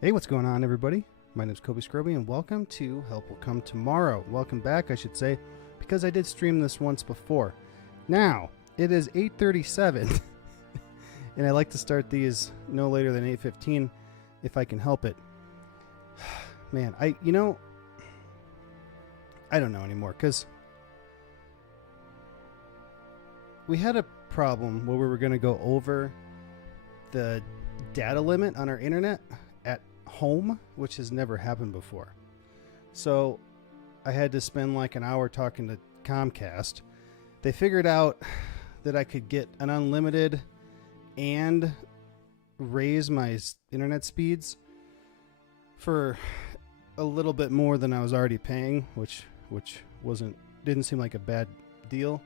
Hey, what's going on, everybody? My name's Kobe Scroby, and welcome to Help Will Come Tomorrow. Welcome back, I should say, because I did stream this once before. Now, it is 8:37, and I like to start these no later than 8:15 if I can help it. Man, I don't know anymore, because we had a problem where we were going to go over the data limit on our internet at home, which has never happened before. So I had to spend like an hour talking to Comcast. They figured out that I could get an unlimited and raise my internet speeds for a little bit more than I was already paying, which didn't seem like a bad deal.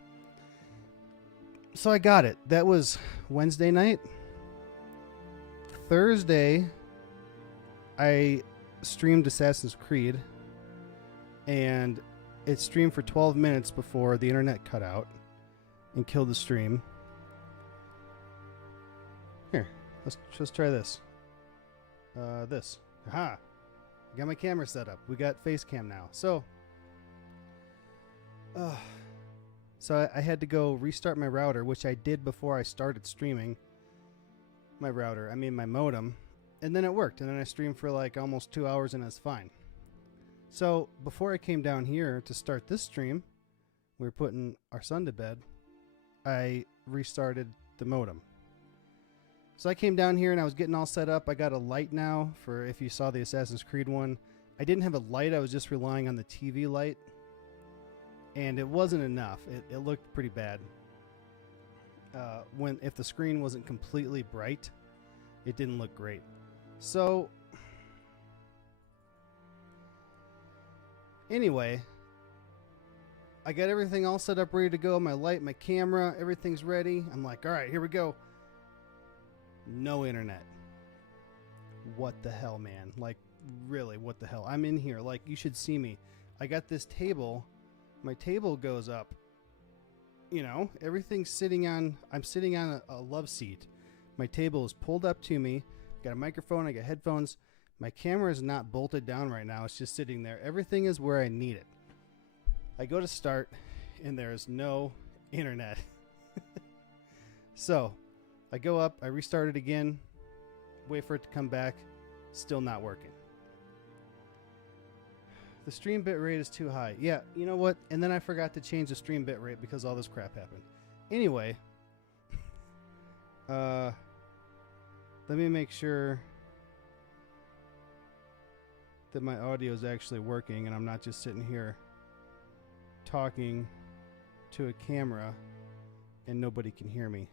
So I got it. That was Wednesday night. Thursday, I streamed Assassin's Creed, and it streamed for 12 minutes before the internet cut out and killed the stream. Here, let's just try this. This. Aha! I got my camera set up. We got face cam now. So I had to go restart my router, which I did before I started streaming. My modem. And then it worked, and then I streamed for like almost 2 hours, and it's fine. So before I came down here to start this stream, we were putting our son to bed, I restarted the modem. So I came down here and I was getting all set up. I got a light now for if you saw the Assassin's Creed one. I didn't have a light, I was just relying on the TV light. And it wasn't enough. It looked pretty bad. If the screen wasn't completely bright, it didn't look great. So anyway, I got everything all set up, ready to go. My light, my camera, everything's ready. I'm like, all right, here we go. No internet. What the hell, man? Like, really, what the hell? I'm in here. Like, you should see me. I got this table. My table goes up. You know, everything's sitting on... I'm sitting on a love seat. My table is pulled up to me. I got a microphone. I got headphones. My camera is not bolted down right now. It's just sitting there. Everything is where I need it. I go to start, and there's no internet. So, I go up. I restart it again. Wait for it to come back. Still not working. The stream bit rate is too high. Yeah, you know what? And then I forgot to change the stream bit rate because all this crap happened. Anyway, let me make sure that my audio is actually working and I'm not just sitting here talking to a camera and nobody can hear me.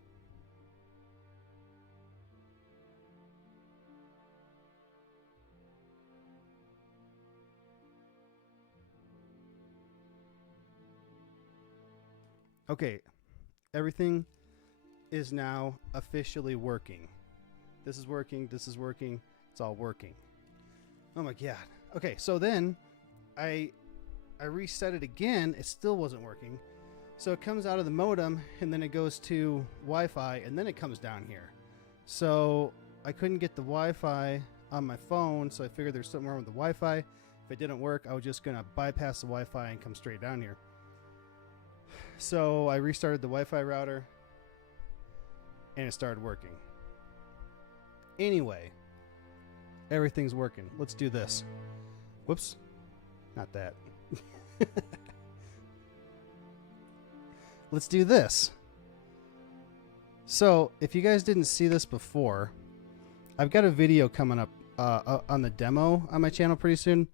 Okay, everything is now officially working. This is working, this is working, it's all working. Oh my god. Okay, so then I reset it again, it still wasn't working. So it comes out of the modem and then it goes to Wi-Fi and then it comes down here. So I couldn't get the Wi-Fi on my phone, so I figured there's something wrong with the Wi-Fi. If it didn't work, I was just gonna bypass the Wi-Fi and come straight down here. So I restarted the Wi-Fi router and it started working. Anyway, everything's working. Let's do this. Whoops. Not that. Let's do this. So, if you guys didn't see this before, I've got a video coming up on the demo on my channel pretty soon.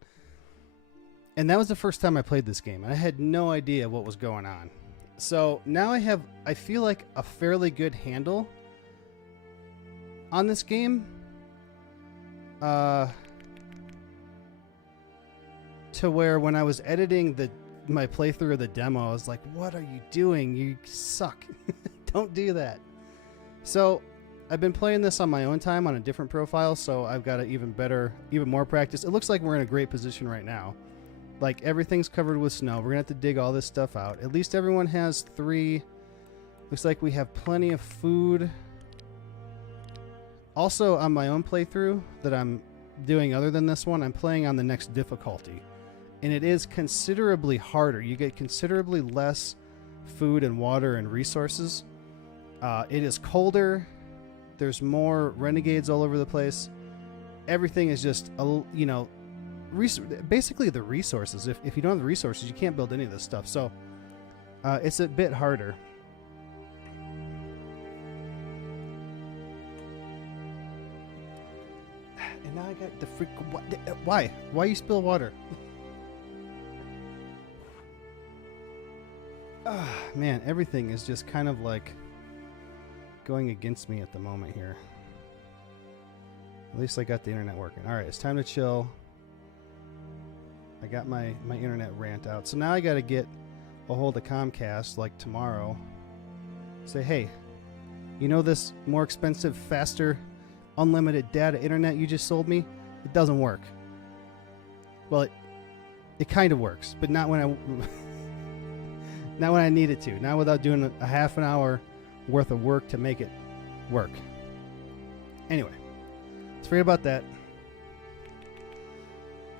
And that was the first time I played this game. I had no idea what was going on. So now I feel like a fairly good handle on this game. To where when I was editing my playthrough of the demo, I was like, what are you doing? You suck. Don't do that. So I've been playing this on my own time on a different profile, so I've got even more practice. It looks like we're in a great position right now. Like, everything's covered with snow. We're going to have to dig all this stuff out. At least everyone has 3. Looks like we have plenty of food. Also, on my own playthrough that I'm doing other than this one, I'm playing on the next difficulty. And it is considerably harder. You get considerably less food and water and resources. It is colder. There's more renegades all over the place. Everything is just, you know, basically the resources. If you don't have the resources, you can't build any of this stuff. So it's a bit harder. And now I got the freak. Why? Why you spill water? Man, everything is just kind of like going against me at the moment here. At least I got the internet working. All right, it's time to chill. I got my internet rant out. So now I got to get a hold of Comcast like tomorrow. Say, hey, you know this more expensive, faster, unlimited data internet you just sold me? It doesn't work. Well, it kind of works, but not when I not when I need it to. Not without doing a half an hour worth of work to make it work. Anyway, let's forget about that.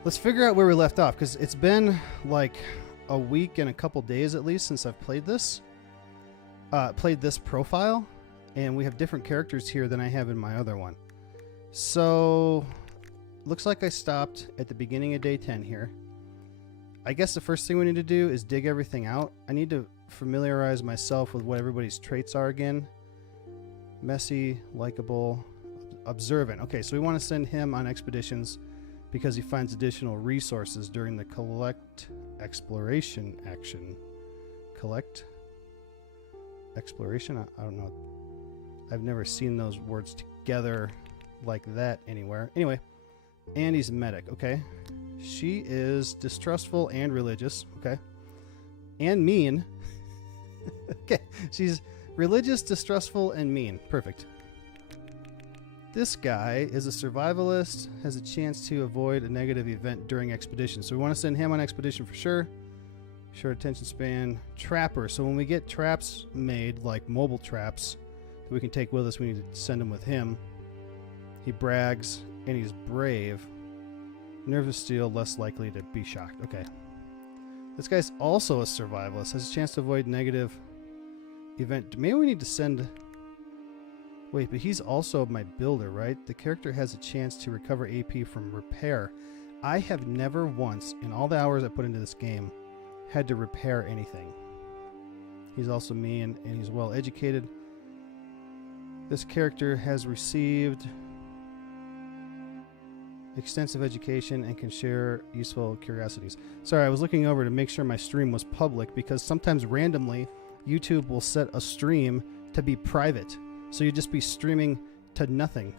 Let's figure out where we left off, because it's been like a week and a couple days at least since I've played this. Played this profile, and we have different characters here than I have in my other one. So, looks like I stopped at the beginning of day 10 here. I guess the first thing we need to do is dig everything out. I need to familiarize myself with what everybody's traits are again. Messy, likable, observant. Okay, so we want to send him on expeditions because he finds additional resources during the collect exploration action. Collect exploration? I don't know. I've never seen those words together like that anywhere. Anyway, and he's a medic. Okay. She is distrustful and religious. Okay. And mean. Okay. She's religious, distrustful, and mean. Perfect. This guy is a survivalist, has a chance to avoid a negative event during expedition. So we want to send him on expedition for sure. Short attention span. Trapper. So when we get traps made, like mobile traps, that we can take with us, we need to send them with him. He brags, and he's brave. Nerves of steel, less likely to be shocked. Okay. This guy's also a survivalist. Has a chance to avoid negative event. Maybe we need to send... Wait, but he's also my builder, right? The character has a chance to recover AP from repair. I have never once, in all the hours I put into this game, had to repair anything. He's also mean, and he's well educated. This character has received extensive education and can share useful curiosities. Sorry, I was looking over to make sure my stream was public, because sometimes randomly YouTube will set a stream to be private. So you just be streaming to nothing.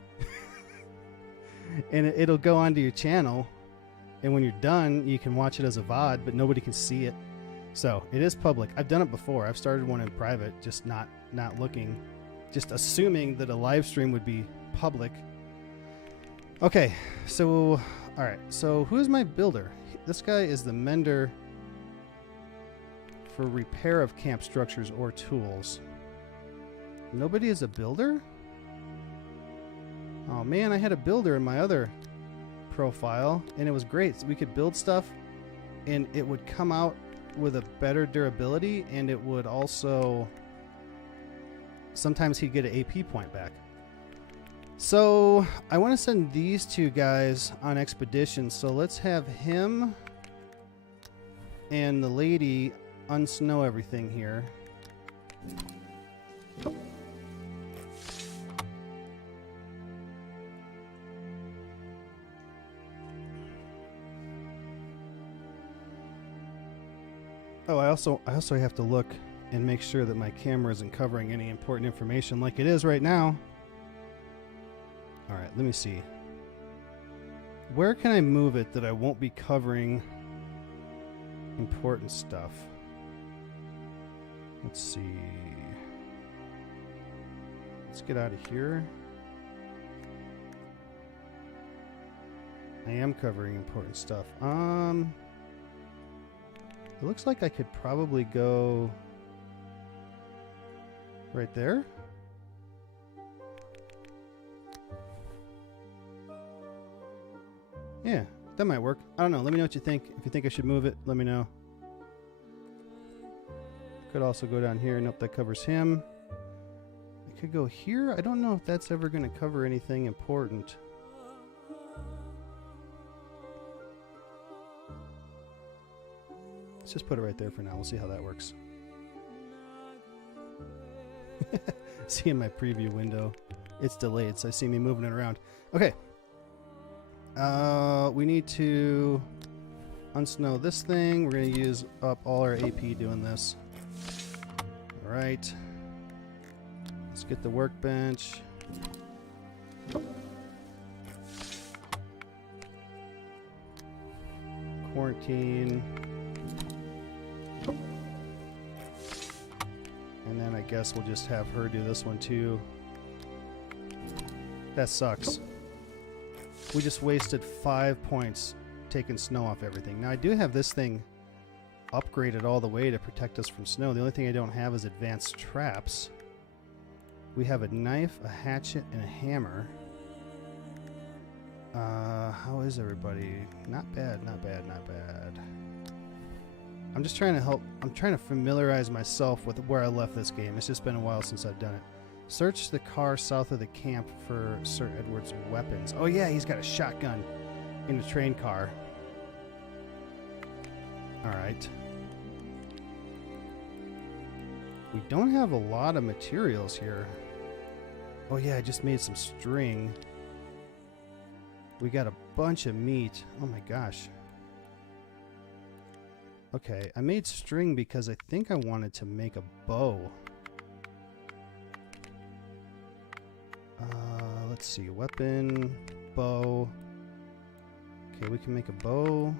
And it'll go onto your channel, and when you're done, you can watch it as a VOD, but nobody can see it. So it is public. I've done it before. I've started one in private, just not looking, just assuming that a live stream would be public. Okay, so, all right, so who's my builder? This guy is the mender for repair of camp structures or tools. Nobody is a builder? Oh man, I had a builder in my other profile, and it was great. So we could build stuff, and it would come out with a better durability, and it would also... Sometimes he'd get an AP point back. So I want to send these two guys on expedition. So let's have him and the lady unsnow everything here. Oh, I also have to look and make sure that my camera isn't covering any important information like it is right now. All right, let me see. Where can I move it that I won't be covering important stuff? Let's see. Let's get out of here. I am covering important stuff. It looks like I could probably go right there. Yeah, that might work. I don't know. Let me know what you think. If you think I should move it, let me know. Could also go down here. Nope, that covers him. I could go here. I don't know if that's ever going to cover anything important. Let's just put it right there for now. We'll see how that works. See in my preview window. It's delayed, so I see me moving it around. Okay. We need to unsnow this thing. We're going to use up all our AP doing this. All right. Let's get the workbench. Quarantine. And then I guess we'll just have her do this one too. That sucks. We just wasted 5 points taking snow off everything. Now I do have this thing upgraded all the way to protect us from snow. The only thing I don't have is advanced traps. We have a knife, a hatchet, and a hammer. How is everybody? Not bad, not bad, not bad. I'm just trying to help. I'm trying to familiarize myself with where I left this game. It's just been a while since I've done it. Search the car south of the camp for Sir Edward's weapons. Oh yeah, he's got a shotgun in the train car. Alright. We don't have a lot of materials here. Oh yeah, I just made some string. We got a bunch of meat. Oh my gosh. Okay, I made string because I think I wanted to make a bow. Let's see, weapon, bow. Okay, we can make a bow.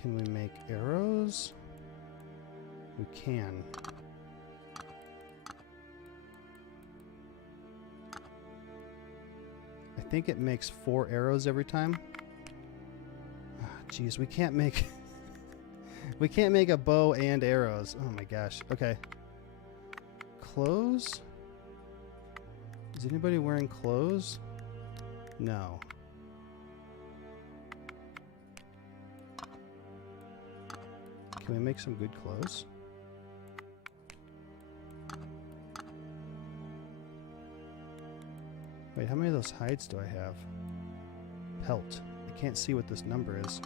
Can we make arrows? We can. I think it makes 4 arrows every time. Jeez, we can't make... we can't make a bow and arrows. Oh my gosh. Okay. Clothes? Is anybody wearing clothes? No. Can we make some good clothes? Wait, how many of those hides do I have? Pelt. I can't see what this number is.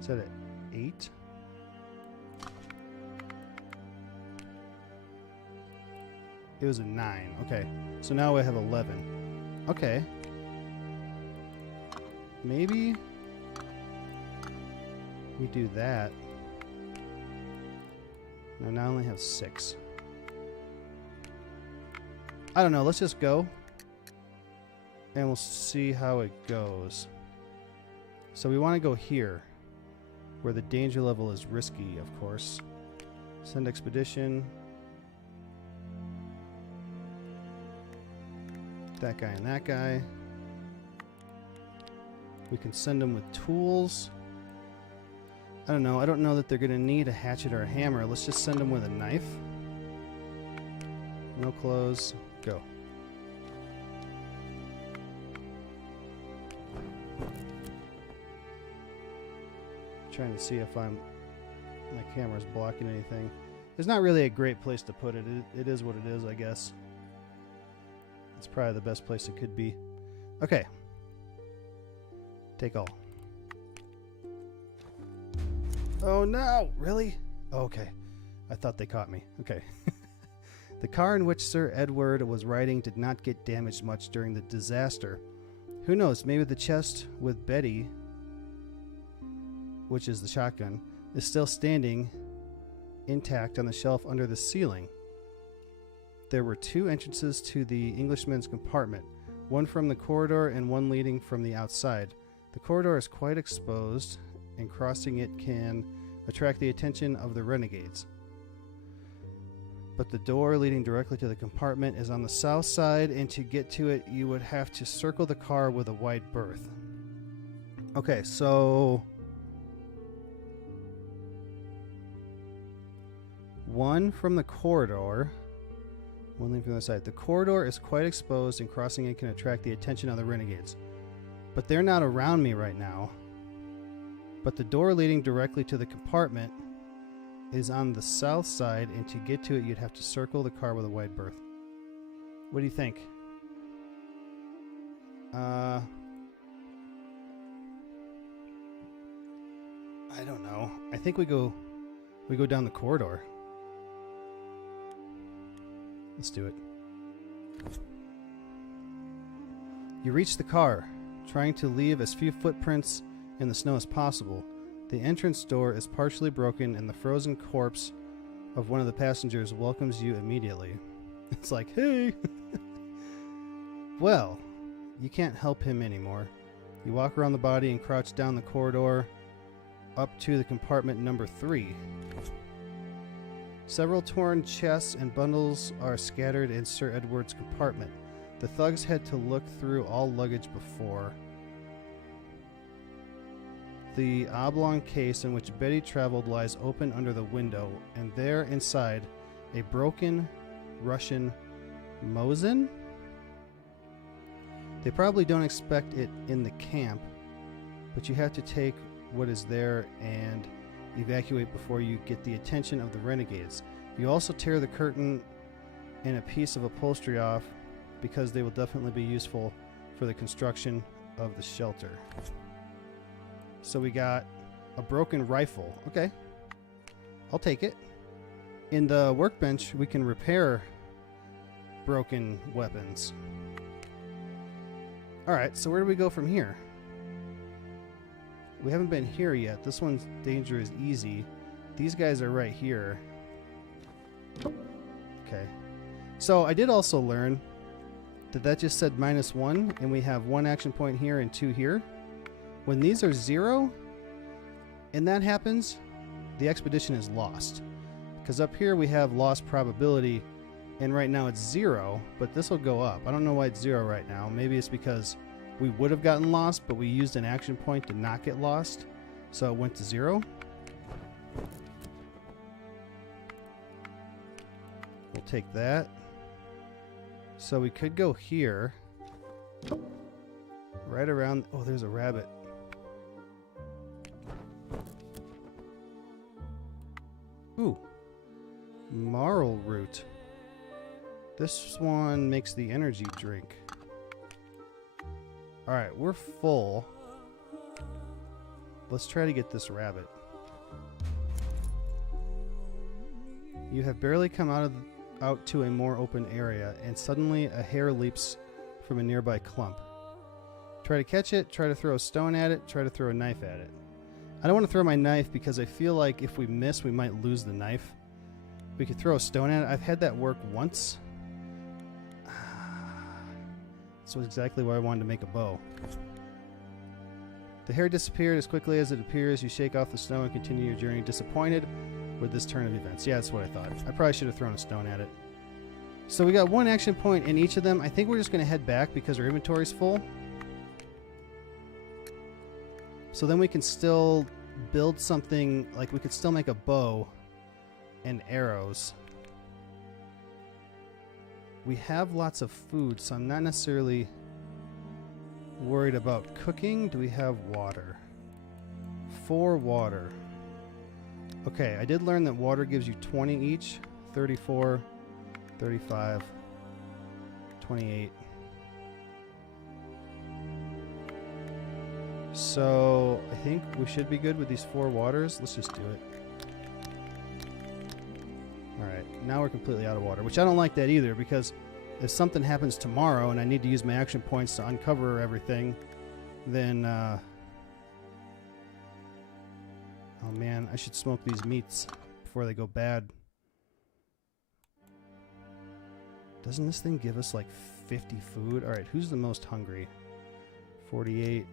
Is that at 8? It was a 9. Okay. So now I have 11. Okay. Maybe we do that. No, now I only have 6. I don't know. Let's just go. And we'll see how it goes. So we want to go here, where the danger level is risky, of course. Send expedition. That guy and that guy. We can send them with tools. I don't know. I don't know that they're going to need a hatchet or a hammer. Let's just send them with a knife. No clothes. Go. Trying to see if my camera's blocking anything. There's not really a great place to put it. It is what it is, I guess. It's probably the best place it could be. Okay. Take all. Oh no! Really? Oh, okay. I thought they caught me. Okay. The car in which Sir Edward was riding did not get damaged much during the disaster. Who knows? Maybe the chest with Betty, which is the shotgun, is still standing intact on the shelf under the ceiling. There were 2 entrances to the Englishman's compartment, one from the corridor and one leading from the outside. The corridor is quite exposed, and crossing it can attract the attention of the renegades. But the door leading directly to the compartment is on the south side, and to get to it, you would have to circle the car with a wide berth. Okay, so... one from the corridor... one leading from the side. The corridor is quite exposed, and crossing it can attract the attention of the renegades. but they're not around me right now. But the door leading directly to the compartment is on the south side, and to get to it, you'd have to circle the car with a wide berth. What do you think? I don't know. I think we go down the corridor. Let's do it. You reach the car, trying to leave as few footprints in the snow as possible. The entrance door is partially broken, and the frozen corpse of one of the passengers welcomes you immediately. It's like, hey! Well, you can't help him anymore. You walk around the body and crouch down the corridor up to the compartment number 3. Several torn chests and bundles are scattered in Sir Edward's compartment. The thugs had to look through all luggage before. The oblong case in which Betty traveled lies open under the window, and there inside, a broken Russian Mosin? They probably don't expect it in the camp, but you have to take what is there and evacuate before you get the attention of the renegades. You also tear the curtain and a piece of upholstery off, because they will definitely be useful for the construction of the shelter. So we got a broken rifle. Okay, I'll take it. In the workbench, we can repair broken weapons. Alright, so where do we go from here? We haven't been here yet. This one's danger is easy. These guys are right here. Okay. So I did also learn that just said -1, and we have 1 action point here and 2 here. When these are 0, and that happens, the expedition is lost. Because up here we have lost probability, and right now it's 0, but this will go up. I don't know why it's 0 right now. Maybe it's because we would have gotten lost, but we used an action point to not get lost, so it went to 0. We'll take that. So we could go here. Right around... Oh, there's a rabbit. Ooh. Marl root. This one makes the energy drink. Alright, we're full. Let's try to get this rabbit. You have barely come out to a more open area, and suddenly a hare leaps from a nearby clump. Try to catch it, try to throw a stone at it, try to throw a knife at it. I don't want to throw my knife because I feel like if we miss, we might lose the knife. We could throw a stone at it. I've had that work once. That's exactly why I wanted to make a bow. The hare disappeared as quickly as it appears. You shake off the snow and continue your journey, disappointed with this turn of events. Yeah, that's what I thought. I probably should have thrown a stone at it. So we got 1 action point in each of them. I think we're just going to head back because our inventory's full. So then we can still build something, like we could still make a bow and arrows. We have lots of food, so I'm not necessarily worried about cooking. Do we have water? 4 water. Okay, I did learn that water gives you 20 each. 34, 35, 28. So I think we should be good with these 4 waters. Let's just do it. Alright, now we're completely out of water, which I don't like that either, because if something happens tomorrow and I need to use my action points to uncover everything, then oh man, I should smoke these meats before they go bad. Doesn't this thing give us like 50 food? Alright, who's the most hungry? 48.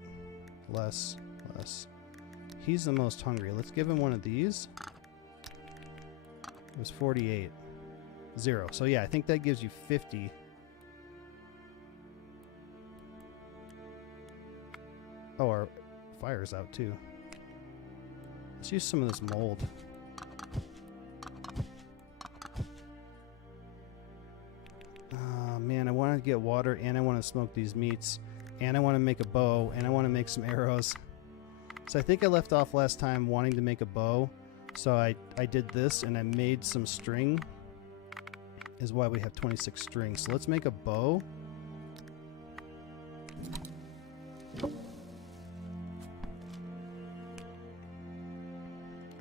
Less. He's the most hungry. Let's give him one of these. It was 48. 0. So yeah, I think that gives you 50. Oh, our fire's out too. Let's use some of this mold. Man, I want to get water and I want to smoke these meats. and I want to make a bow, and I want to make some arrows. So I think I left off last time wanting to make a bow. So I did this, and I made some string. Is why we have 26 strings. So let's make a bow.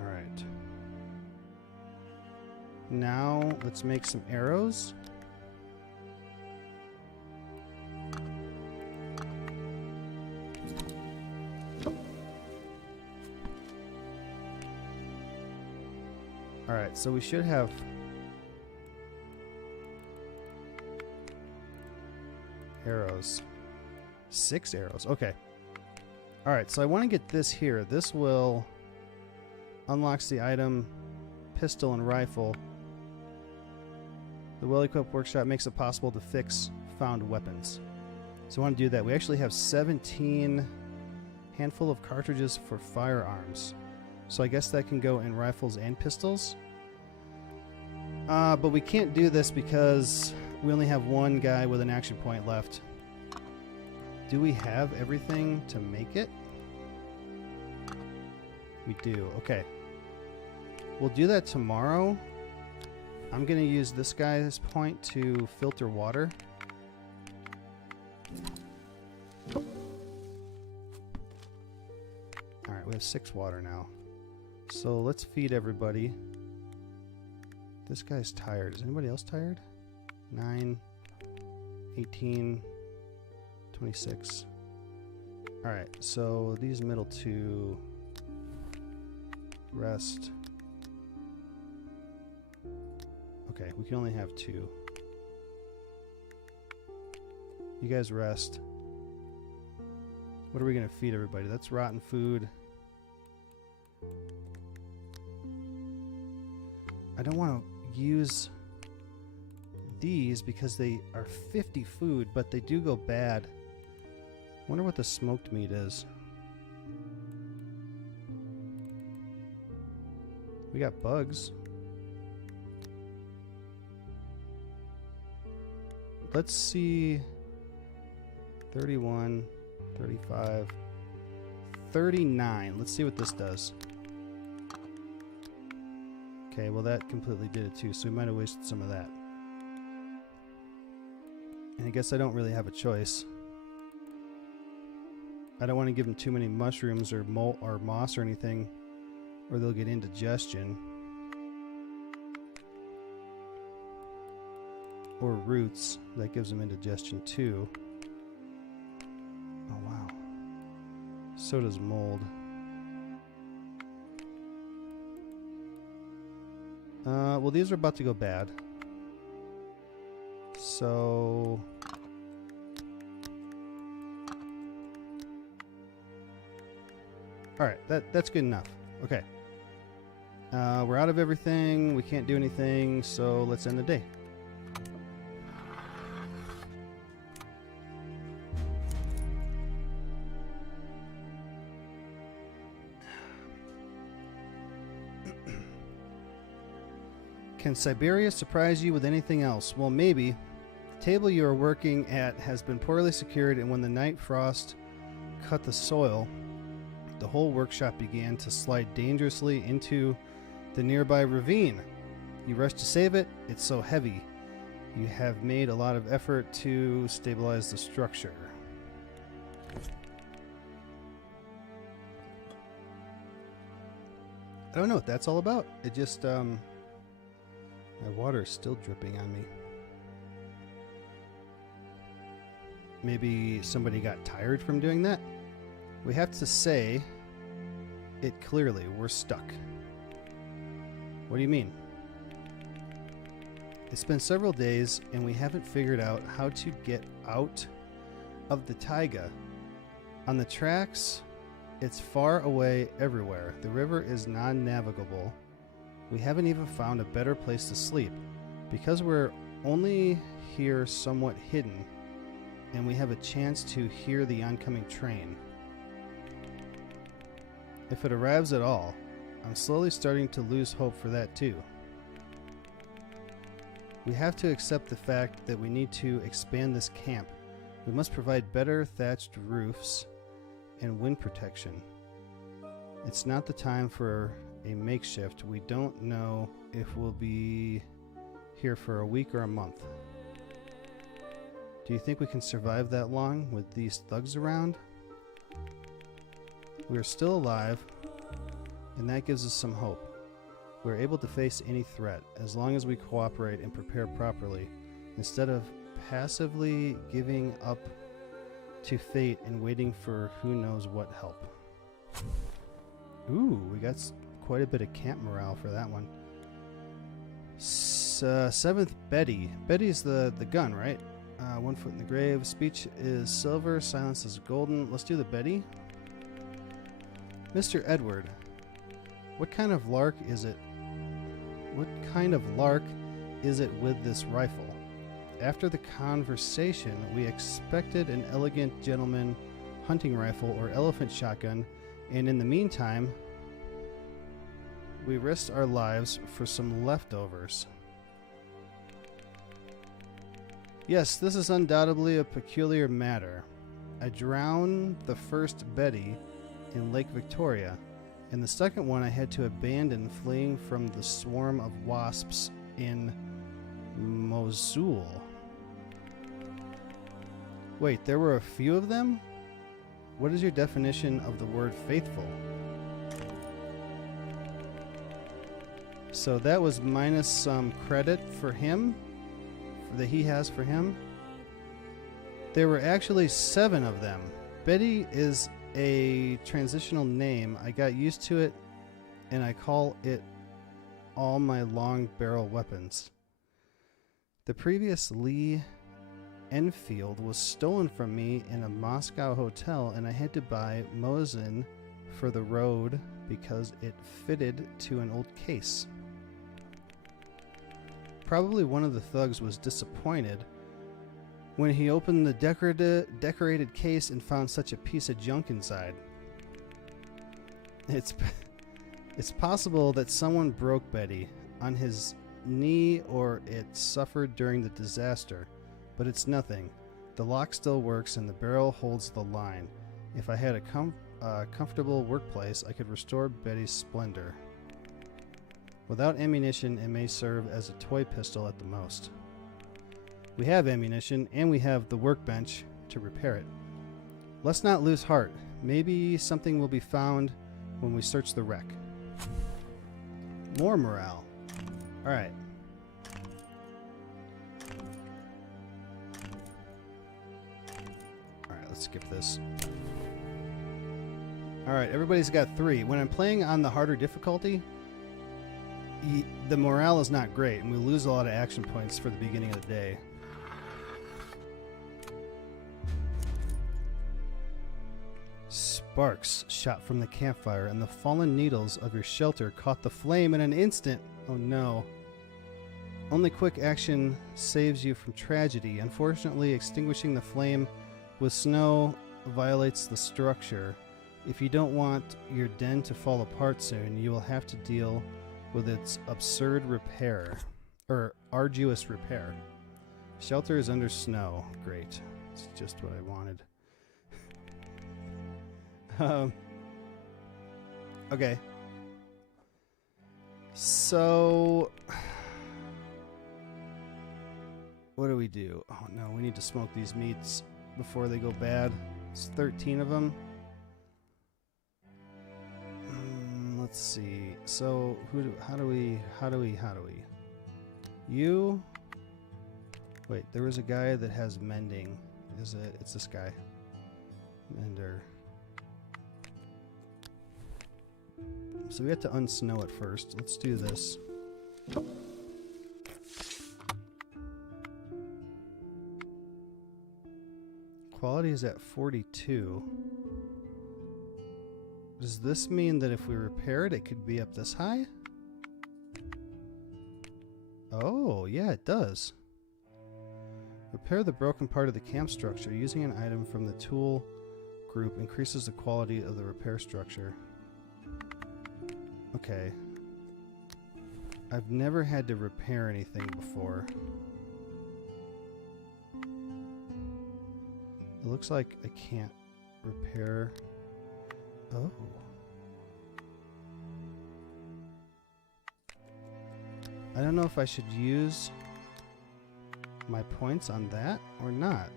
Alright. Now let's make some arrows. Alright, so we should have arrows. 6 arrows. Okay. Alright, so I want to get this here. This will unlocks the item pistol and rifle. The well-equipped workshop makes it possible to fix found weapons. So I want to do that. We actually have 17 handful of cartridges for firearms. So I guess that can go in rifles and pistols. But we can't do this because we only have one guy with an action point left. Do we have everything to make it? We do. Okay. We'll do that tomorrow. I'm going to use this guy's point to filter water. Alright, we have 6 water now. So let's feed everybody. This guy's tired. Is anybody else tired? 9, 18, 26. Alright, so these middle 2 rest. Okay, we can only have 2. You guys rest. What are we going to feed everybody? That's rotten food. I don't want to use these because they are 50 food, but they do go bad. Wonder what the smoked meat is. We got bugs. Let's see. 31, 35, 39. Let's see what this does. Okay, well that completely did it too, so we might have wasted some of that. And I guess I don't really have a choice. I don't want to give them too many mushrooms or moss or anything, or they'll get indigestion. Or roots, that gives them indigestion too. Oh wow. So does mold. Well, these are about to go bad. So alright, that's good enough. Okay. We're out of everything. We can't do anything, so let's end the day. Can Siberia surprise you with anything else? Well, maybe. The table you are working at has been poorly secured, and when the night frost cut the soil, the whole workshop began to slide dangerously into the nearby ravine. You rush to save it. It's so heavy. You have made a lot of effort to stabilize the structure. I don't know what that's all about. It just, my water is still dripping on me. Maybe somebody got tired from doing that? We have to say it clearly. We're stuck. What do you mean? It's been several days and we haven't figured out how to get out of the taiga. On the tracks, it's far away everywhere. The river is non-navigable. We haven't even found a better place to sleep. Because we're only here somewhat hidden, and we have a chance to hear the oncoming train. If it arrives at all, I'm slowly starting to lose hope for that too. We have to accept the fact that we need to expand this camp. We must provide better thatched roofs and wind protection. It's not the time for a makeshift. We don't know if we'll be here for a week or a month. Do you think we can survive that long with these thugs around? We're still alive, and that gives us some hope. We're able to face any threat as long as we cooperate and prepare properly, instead of passively giving up to fate and waiting for who knows what help. Ooh, we got quite a bit of camp morale for that one. 7th, Betty. Betty's the gun, right? 1 foot in the grave. Speech is silver, silence is golden. Let's do the Betty. Mr. Edward, what kind of lark is it? What kind of lark is it with this rifle? After the conversation, we expected an elegant gentleman hunting rifle or elephant shotgun, and in the meantime, we risked our lives for some leftovers. Yes, this is undoubtedly a peculiar matter. I drowned the first Betty in Lake Victoria, and the second one I had to abandon fleeing from the swarm of wasps in Mosul. Wait, there were a few of them? What is your definition of the word faithful? So that was minus some credit for him, that he has for him. There were actually 7 of them. Betty is a transitional name. I got used to it, and I call it all my long barrel weapons. The previous Lee Enfield was stolen from me in a Moscow hotel, and I had to buy Mosin for the road because it fitted to an old case. Probably one of the thugs was disappointed when he opened the decorated case and found such a piece of junk inside. It's possible that someone broke Betty on his knee or it suffered during the disaster, but it's nothing. The lock still works and the barrel holds the line. If I had a comfortable workplace, I could restore Betty's splendor. Without ammunition, it may serve as a toy pistol at the most. We have ammunition, and we have the workbench to repair it. Let's not lose heart. Maybe something will be found when we search the wreck. More morale. Alright. Alright, let's skip this. Alright, everybody's got 3. When I'm playing on the harder difficulty, the morale is not great, and we lose a lot of action points for the beginning of the day. Sparks shot from the campfire, and the fallen needles of your shelter caught the flame in an instant. Oh no. Only quick action saves you from tragedy. Unfortunately, extinguishing the flame with snow violates the structure. If you don't want your den to fall apart soon, you will have to deal with its absurd repair, or arduous repair. Shelter is under snow. Great. It's just what I wanted. Okay. So, what do we do? Oh no, we need to smoke these meats before they go bad. It's 13 of them. Let's see. So, how do we? You. Wait, there was a guy that has mending. It's this guy. Mender. So we have to unsnow it first. Let's do this. Quality is at 42. Does this mean that if we repair it, it could be up this high? Oh, yeah, it does. Repair the broken part of the camp structure. Using an item from the tool group increases the quality of the repair structure. Okay. I've never had to repair anything before. It looks like I can't repair. Oh. I don't know if I should use my points on that or not.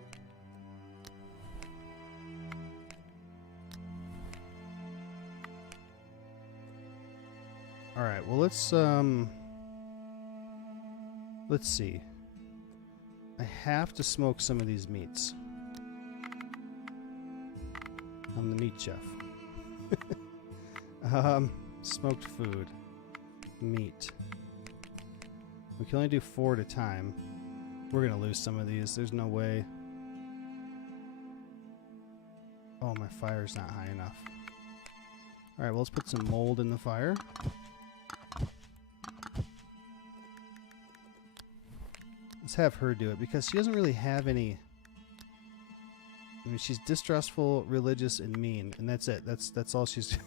All right, well let's see. I have to smoke some of these meats. I'm the meat chef. Smoked food. Meat. We can only do 4 at a time. We're gonna lose some of these. There's no way. Oh, my fire's not high enough. Alright, well let's put some mold in the fire. Let's have her do it because she doesn't really have any. I mean, she's distrustful, religious, and mean, and that's it. That's all she's.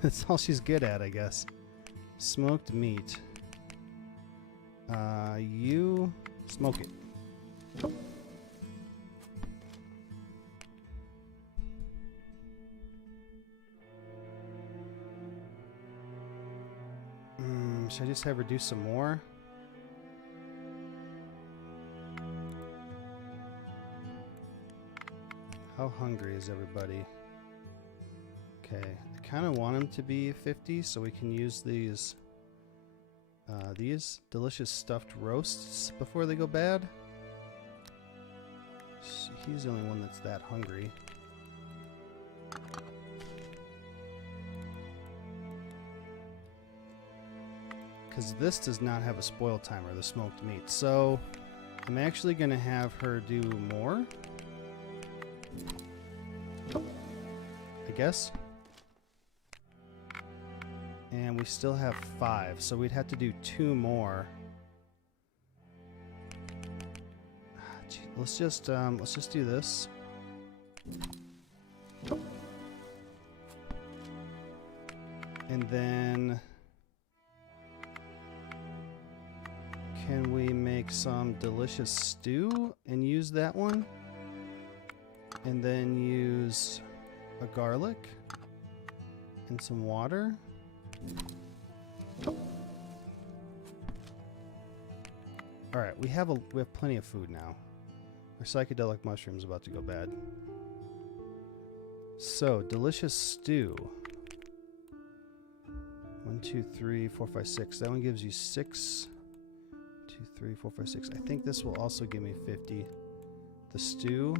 That's all she's good at, I guess. Smoked meat. You smoke it. Should I just have her do some more? How hungry is everybody? Okay, I kind of want them to be 50 so we can use these delicious stuffed roasts before they go bad. He's the only one that's that hungry. Because this does not have a spoil timer, the smoked meat. So I'm actually going to have her do more. I guess. And we still have 5, so we'd have to do 2 more. Gee, let's just do this. And then can we make some delicious stew and use that one? And then use a garlic and some water. All right, we have plenty of food now. Our psychedelic mushroom's about to go bad. So, delicious stew. 1, 2, 3, 4, 5, 6. That one gives you 6. 2, 3, 4, 5, 6. I think this will also give me 50. The stew.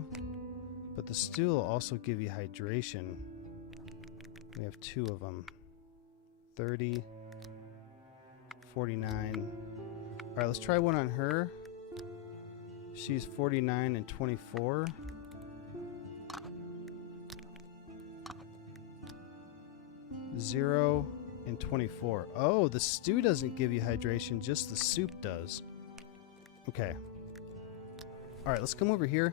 But the stew will also give you hydration. We have 2 of them. 30. 49. Alright, let's try one on her. She's 49 and 24. Zero and 24. Oh, the stew doesn't give you hydration, just the soup does. Okay. Alright, let's come over here.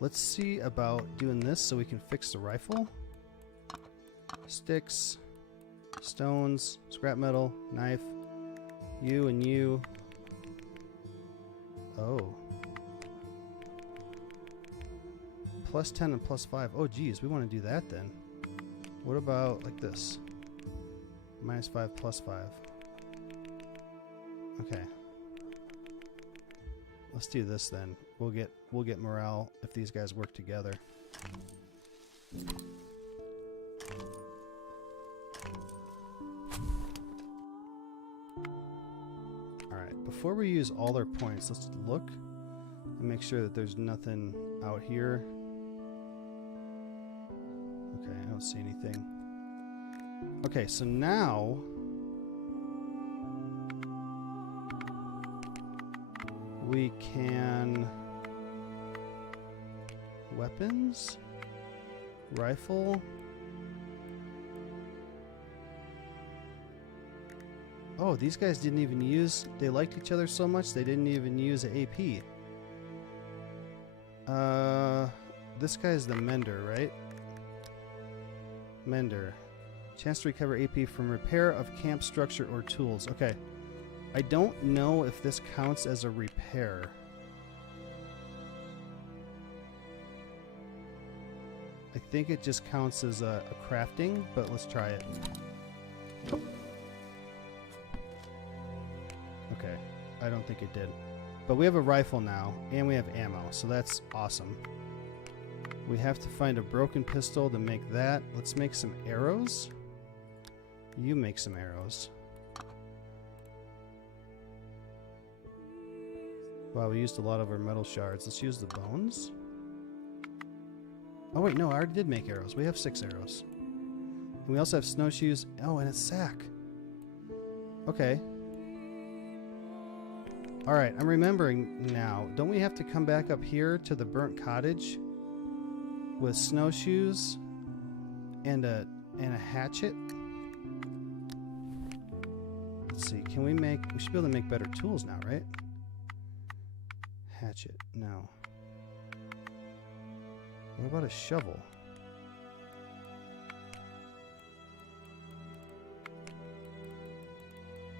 Let's see about doing this so we can fix the rifle. Sticks, stones, scrap metal, knife, you and you. Oh. Plus 10 and plus 5. Oh, geez, we want to do that then. What about like this? Minus 5, plus 5. Okay. Let's do this then. We'll get morale if these guys work together. Alright, before we use all their points, let's look and make sure that there's nothing out here. Okay, I don't see anything. Okay, so now we can weapons, rifle. Oh, these guys didn't even use, they liked each other so much they didn't even use an AP. This guy's the mender, right? Mender. Chance to recover AP from repair of camp structure or tools. Okay. I don't know if this counts as a repair. I think it just counts as a crafting, but let's try it. Okay, I don't think it did. But we have a rifle now, and we have ammo, so that's awesome. We have to find a broken pistol to make that. Let's make some arrows. You make some arrows. Wow, we used a lot of our metal shards. Let's use the bones. Oh wait, no, I already did make arrows. We have 6 arrows. And we also have snowshoes. Oh, and a sack. Okay. Alright, I'm remembering now. Don't we have to come back up here to the burnt cottage with snowshoes and a hatchet? Let's see, can we make... We should be able to make better tools now, right? Hatchet, no. What about a shovel?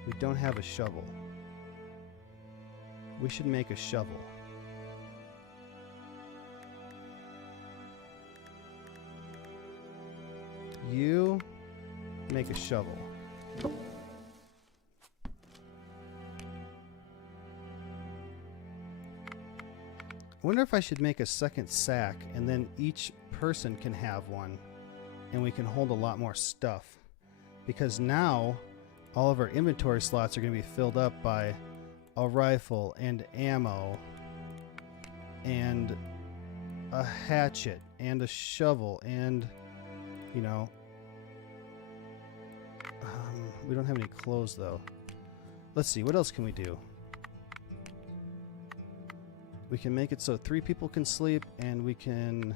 We don't have a shovel. We should make a shovel. You make a shovel. I wonder if I should make a second sack and then each person can have one and we can hold a lot more stuff. Because now all of our inventory slots are going to be filled up by a rifle and ammo and a hatchet and a shovel and, you know, we don't have any clothes though. Let's see, what else can we do? We can make it so 3 people can sleep, and we can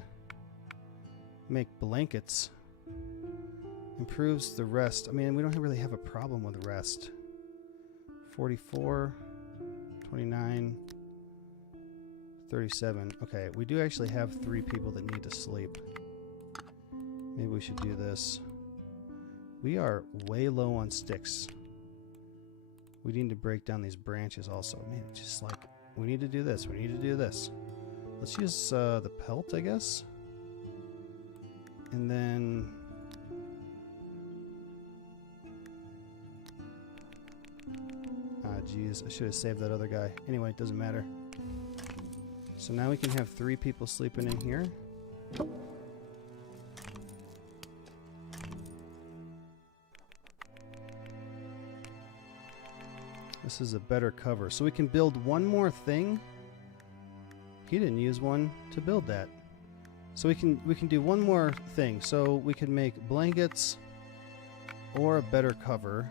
make blankets. Improves the rest. I mean, we don't really have a problem with the rest. 44, 29, 37. Okay, we do actually have 3 people that need to sleep. Maybe we should do this. We are way low on sticks. We need to break down these branches also. Man, it's just like... We need to do this. We need to do this. Let's use the pelt, I guess. And then... Ah, geez. I should have saved that other guy. Anyway, it doesn't matter. So now we can have 3 people sleeping in here. This is a better cover. So we can build one more thing. He didn't use one to build that. So we can do one more thing. So we can make blankets or a better cover.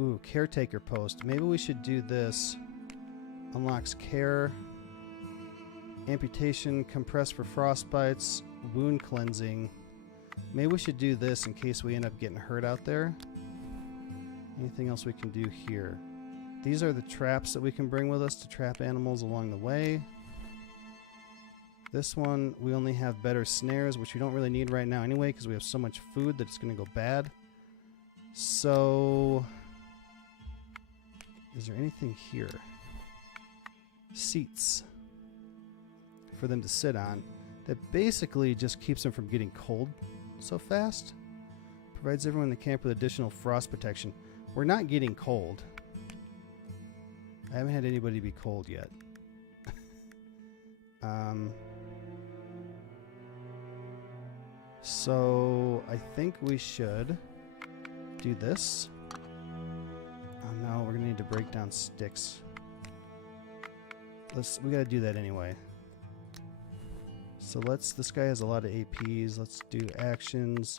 Ooh, caretaker post. Maybe we should do this. Unlocks care, amputation, compress for frostbites, wound cleansing. Maybe we should do this in case we end up getting hurt out there. Anything else we can do here? These are the traps that we can bring with us to trap animals along the way. This one, we only have better snares, which we don't really need right now anyway because we have so much food that it's going to go bad. So, is there anything here? Seats for them to sit on that basically just keeps them from getting cold so fast. Provides everyone in the camp with additional frost protection. We're not getting cold. I haven't had anybody be cold yet. So I think we should do this. Oh no, we're gonna need to break down sticks. We gotta do that anyway. So this guy has a lot of APs. Let's do actions,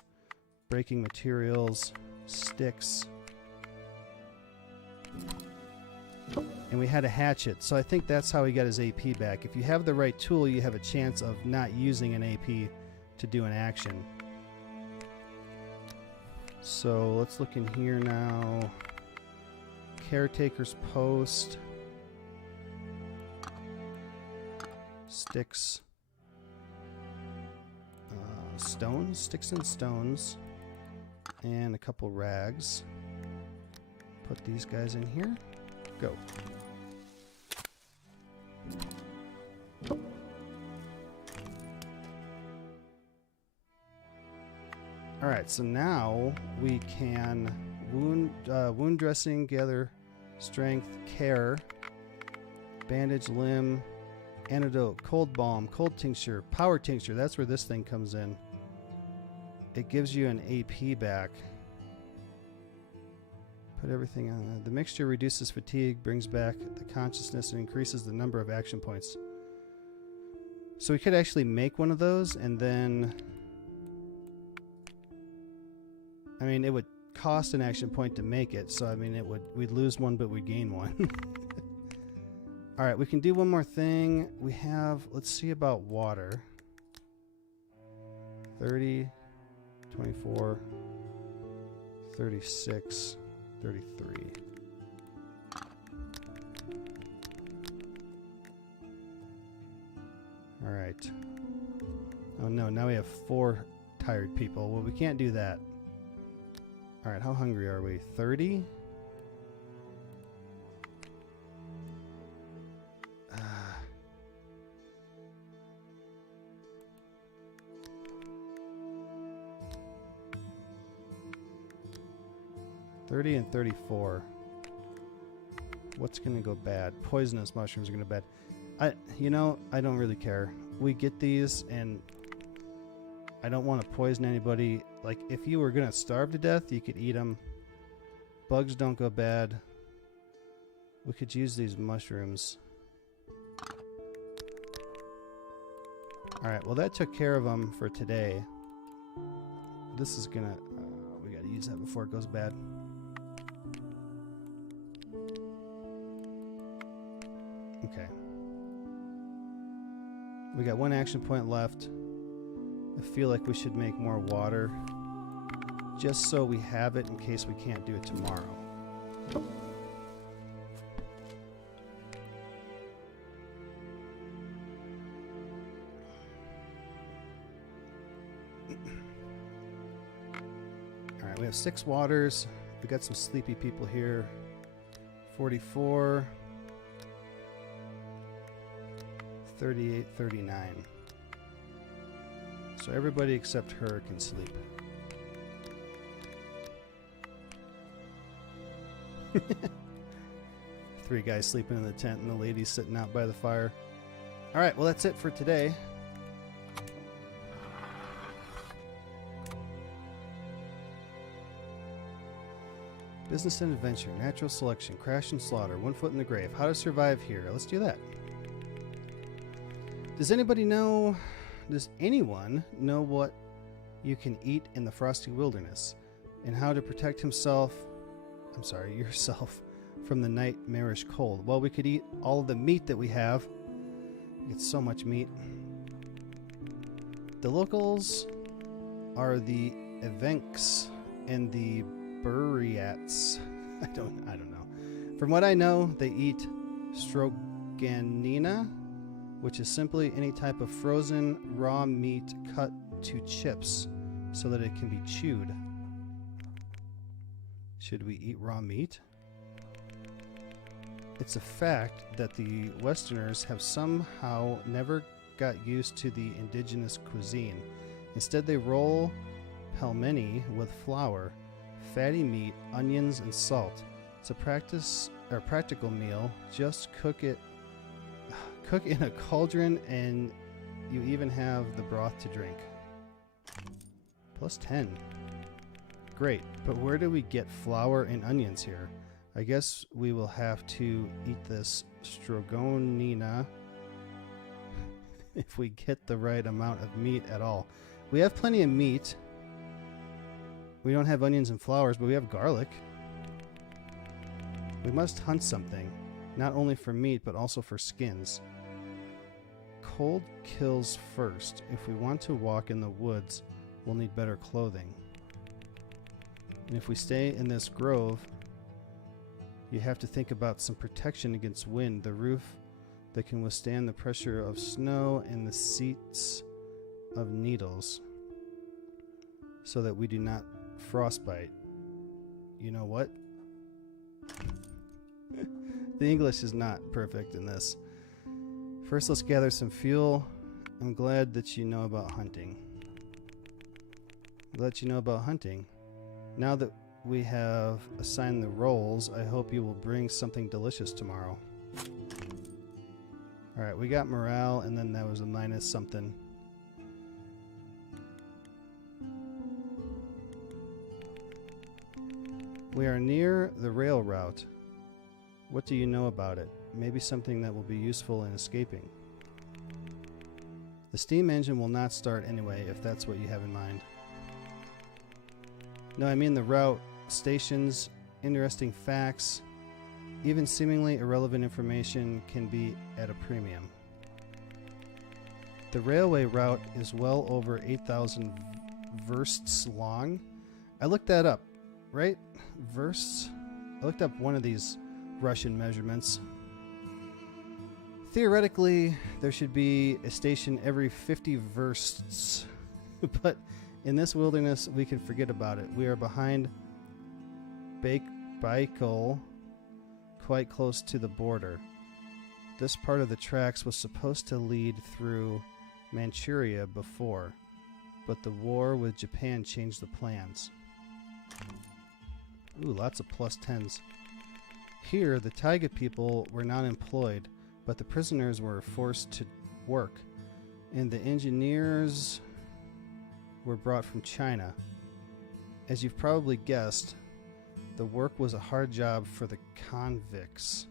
breaking materials, sticks. And we had a hatchet, so I think that's how he got his AP back. If you have the right tool, you have a chance of not using an AP to do an action. So let's look in here now. Caretaker's post. Sticks. Stones, sticks and stones, and a couple rags. Put these guys in here. Go. Alright, so now we can wound dressing, gather strength, care, bandage limb, antidote, cold balm, cold tincture, power tincture. That's where this thing comes in. It gives you an AP back. Put everything on. The mixture reduces fatigue, brings back the consciousness, and increases the number of action points. So we could actually make one of those, and then... I mean, it would cost an action point to make it, so I mean, we'd lose one, but we'd gain one. Alright, we can do one more thing. We have... Let's see about water. 30, 24, 36... 33. All right. Oh no, now we have 4 tired people. Well, we can't do that. All right, how hungry are we? 30? $30 and 34. What's gonna go bad? Poisonous mushrooms are gonna go bad. I don't really care. We get these, and I don't want to poison anybody. Like, if you were gonna starve to death, you could eat them. Bugs don't go bad. We could use these mushrooms. Alright, well that took care of them for today. This is gonna... we gotta use that before it goes bad. Okay. We got 1 action point left. I feel like we should make more water, just so we have it in case we can't do it tomorrow. Alright, we have 6 waters. We got some sleepy people here. 44... 38, 39. So everybody except her can sleep. 3 guys sleeping in the tent and the lady sitting out by the fire. Alright, well that's it for today. Business and adventure, natural selection, crash and slaughter, 1 foot in the grave. How to survive here. Let's do that. Does anyone know what you can eat in the frosty wilderness and how to protect yourself from the nightmarish cold? Well, we could eat all of the meat that we have. It's so much meat. The locals are the Evenks and the Buriats. I don't know. From what I know, they eat stroganina, which is simply any type of frozen raw meat cut to chips so that it can be chewed. Should we eat raw meat? It's a fact that the Westerners have somehow never got used to the indigenous cuisine. Instead, they roll pelmeni with flour, fatty meat, onions, and salt. It's a practical meal. Just cook in a cauldron, and you even have the broth to drink. Plus 10. Great, but where do we get flour and onions here? I guess we will have to eat this stroganina if we get the right amount of meat at all. We have plenty of meat. We don't have onions and flowers, but we have garlic. We must hunt something, not only for meat, but also for skins. Cold kills first. If we want to walk in the woods, we'll need better clothing. And if we stay in this grove, you have to think about some protection against wind, the roof that can withstand the pressure of snow, and the seats of needles, so that we do not frostbite. You know what? The English is not perfect in this. First, let's gather some fuel. I'm glad that you know about hunting. let you know about hunting. Now that we have assigned the roles, I hope you will bring something delicious tomorrow. Alright, we got morale, and then that was a minus something. We are near the rail route. What do you know about it? Maybe something that will be useful in escaping. The steam engine will not start anyway, if that's what you have in mind. No, I mean the route, stations, interesting facts, even seemingly irrelevant information can be at a premium. The railway route is well over 8,000 versts long. I looked that up, right? Versts? I looked up one of these Russian measurements. Theoretically, there should be a station every 50 versts, but in this wilderness, we can forget about it. We are behind Baikal, quite close to the border. This part of the tracks was supposed to lead through Manchuria before, but the war with Japan changed the plans. Ooh, lots of plus 10s. Here, the Taiga people were not employed, but the prisoners were forced to work, and the engineers were brought from China. As you've probably guessed, the work was a hard job for the convicts.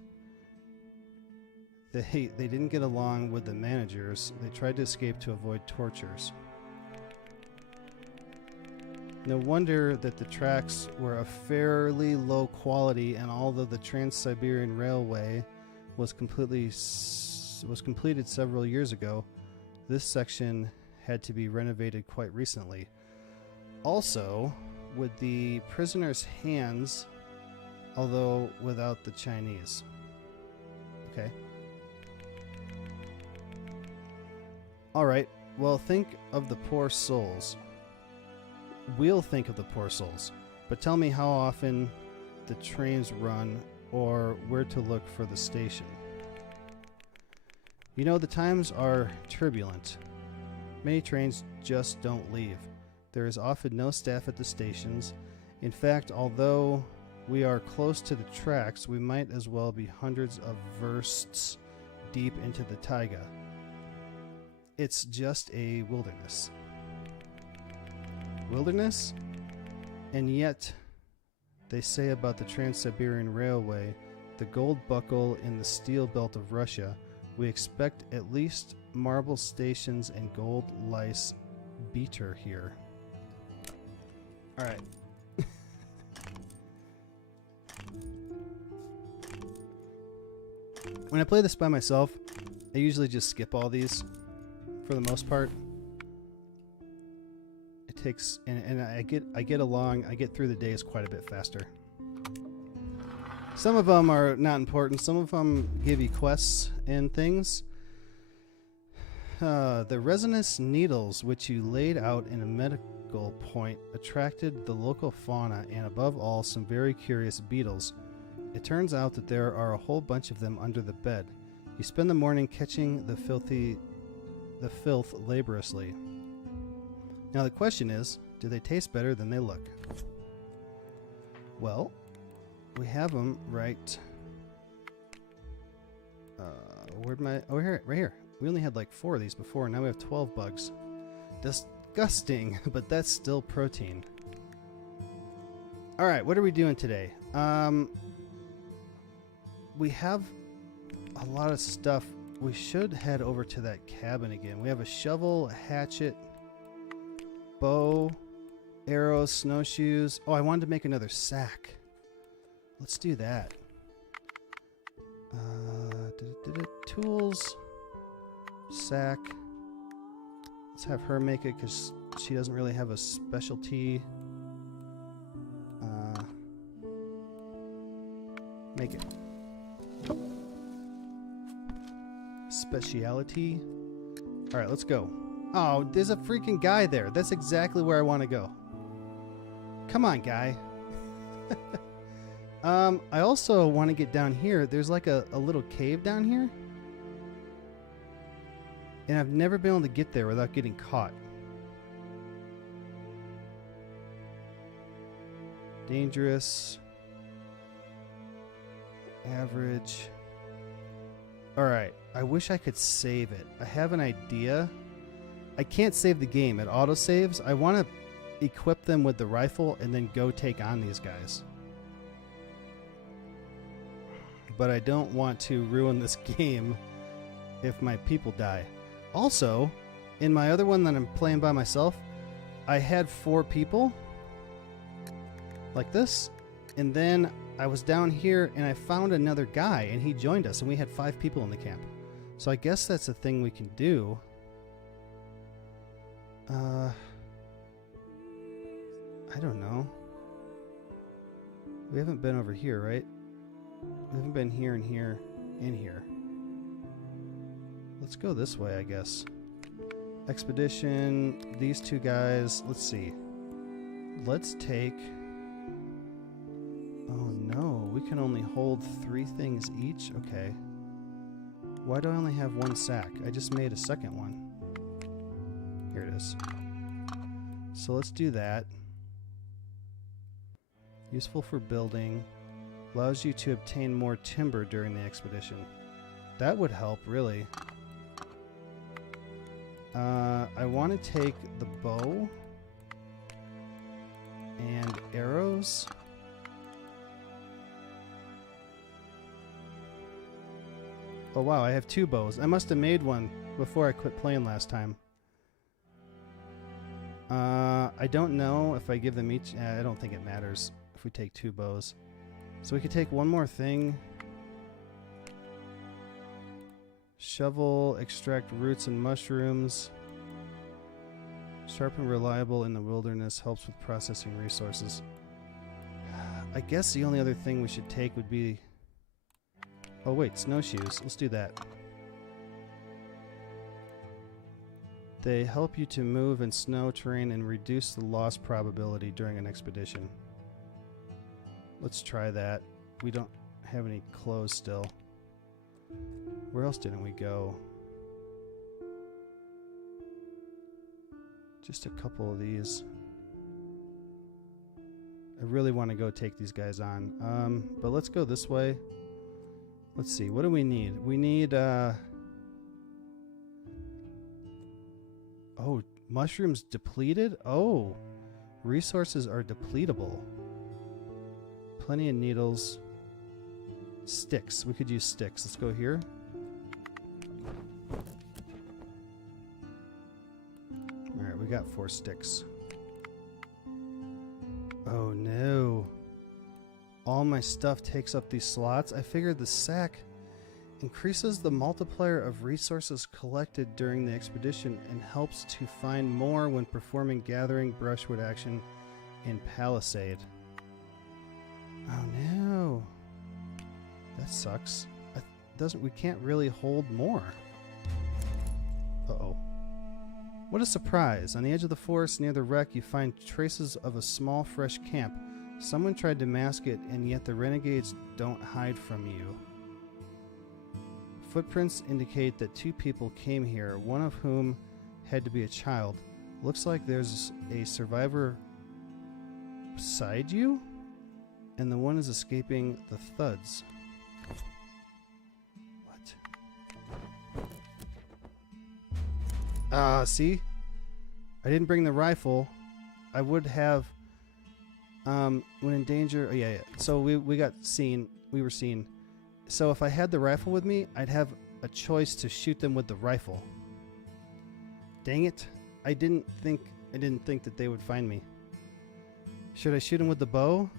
They didn't get along with the managers. They tried to escape to avoid tortures. No wonder that the tracks were of fairly low quality, and although the Trans-Siberian Railway was completed several years ago, this section had to be renovated quite recently. Also, with the prisoners' hands, although without the Chinese. Okay. Alright, well, think of the poor souls. We'll think of the poor souls, but tell me how often the trains run or where to look for the station. You know, the times are turbulent. Many trains just don't leave. There is often no staff at the stations. In fact, although we are close to the tracks, we might as well be hundreds of versts deep into the taiga. It's just a wilderness. Wilderness? And yet, they say about the Trans-Siberian Railway, the gold buckle in the steel belt of Russia, we expect at least marble stations and gold lice beater here. Alright. When I play this by myself, I usually just skip all these for the most part. It takes, and I get along, I get through the days quite a bit faster. Some of them are not important. Some of them give you quests and things. The resinous needles which you laid out in a medical point attracted the local fauna and above all some very curious beetles. It turns out that there are a whole bunch of them under the bed. You spend the morning catching the filth laboriously. Now the question is, do they taste better than they look? Well, we have them right. Where'd my? Oh, here, right here. We only had like 4 of these before, and now we have 12 bugs. Disgusting, but that's still protein. All right, what are we doing today? We have a lot of stuff. We should head over to that cabin again. We have a shovel, a hatchet, bow, arrows, snowshoes. Oh, I wanted to make another sack. Let's do that. Tools, sack. Let's have her make it because she doesn't really have a specialty. Make it. Speciality. All right, let's go. Oh, there's a freaking guy there. That's exactly where I want to go. Come on, guy. I also want to get down here. There's like a little cave down here. And I've never been able to get there without getting caught. Dangerous. Average. Alright, I wish I could save it. I have an idea. I can't save the game. It autosaves. I want to equip them with the rifle and then go take on these guys. But I don't want to ruin this game if my people die. Also, in my other one that I'm playing by myself, I had 4 people like this, and then I was down here and I found another guy and he joined us and we had 5 people in the camp. So I guess that's a thing we can do. I don't know. We haven't been over here, right? We haven't been here and here and here. Let's go this way, I guess. Expedition, these 2 guys. Let's see. Let's take... Oh no, we can only hold 3 things each? Okay. Why do I only have 1 sack? I just made a second one. Here it is. So let's do that. Useful for building. Allows you to obtain more timber during the expedition. That would help, really. I want to take the bow and arrows. Oh wow, I have 2 bows. I must have made one before I quit playing last time. I don't know if I give them each... I don't think it matters if we take 2 bows. So we could take one more thing. Shovel, extract roots and mushrooms. Sharp and reliable in the wilderness, helps with processing resources. I guess the only other thing we should take would be... Oh wait, snowshoes. Let's do that. They help you to move in snow terrain and reduce the loss probability during an expedition. Let's try that. We don't have any clothes still. Where else didn't we go? Just a couple of these. I really want to go take these guys on. But let's go this way. Let's see. What do we need? We need, oh, mushrooms depleted? Oh, resources are depletable. Plenty of needles. Sticks. We could use sticks. Let's go here. Alright, we got 4 sticks. Oh no. All my stuff takes up these slots. I figured the sack increases the multiplier of resources collected during the expedition and helps to find more when performing gathering, brushwood action, and palisade. Oh no. That sucks. We can't really hold more. Uh-oh. What a surprise. On the edge of the forest near the wreck, you find traces of a small, fresh camp. Someone tried to mask it, and yet the renegades don't hide from you. Footprints indicate that 2 people came here, one of whom had to be a child. Looks like there's a survivor beside you, and the one is escaping the thuds. See? I didn't bring the rifle. I would have, when in danger... Oh, yeah. So we got seen. We were seen. So if I had the rifle with me, I'd have a choice to shoot them with the rifle. Dang it. I didn't think that they would find me. Should I shoot them with the bow?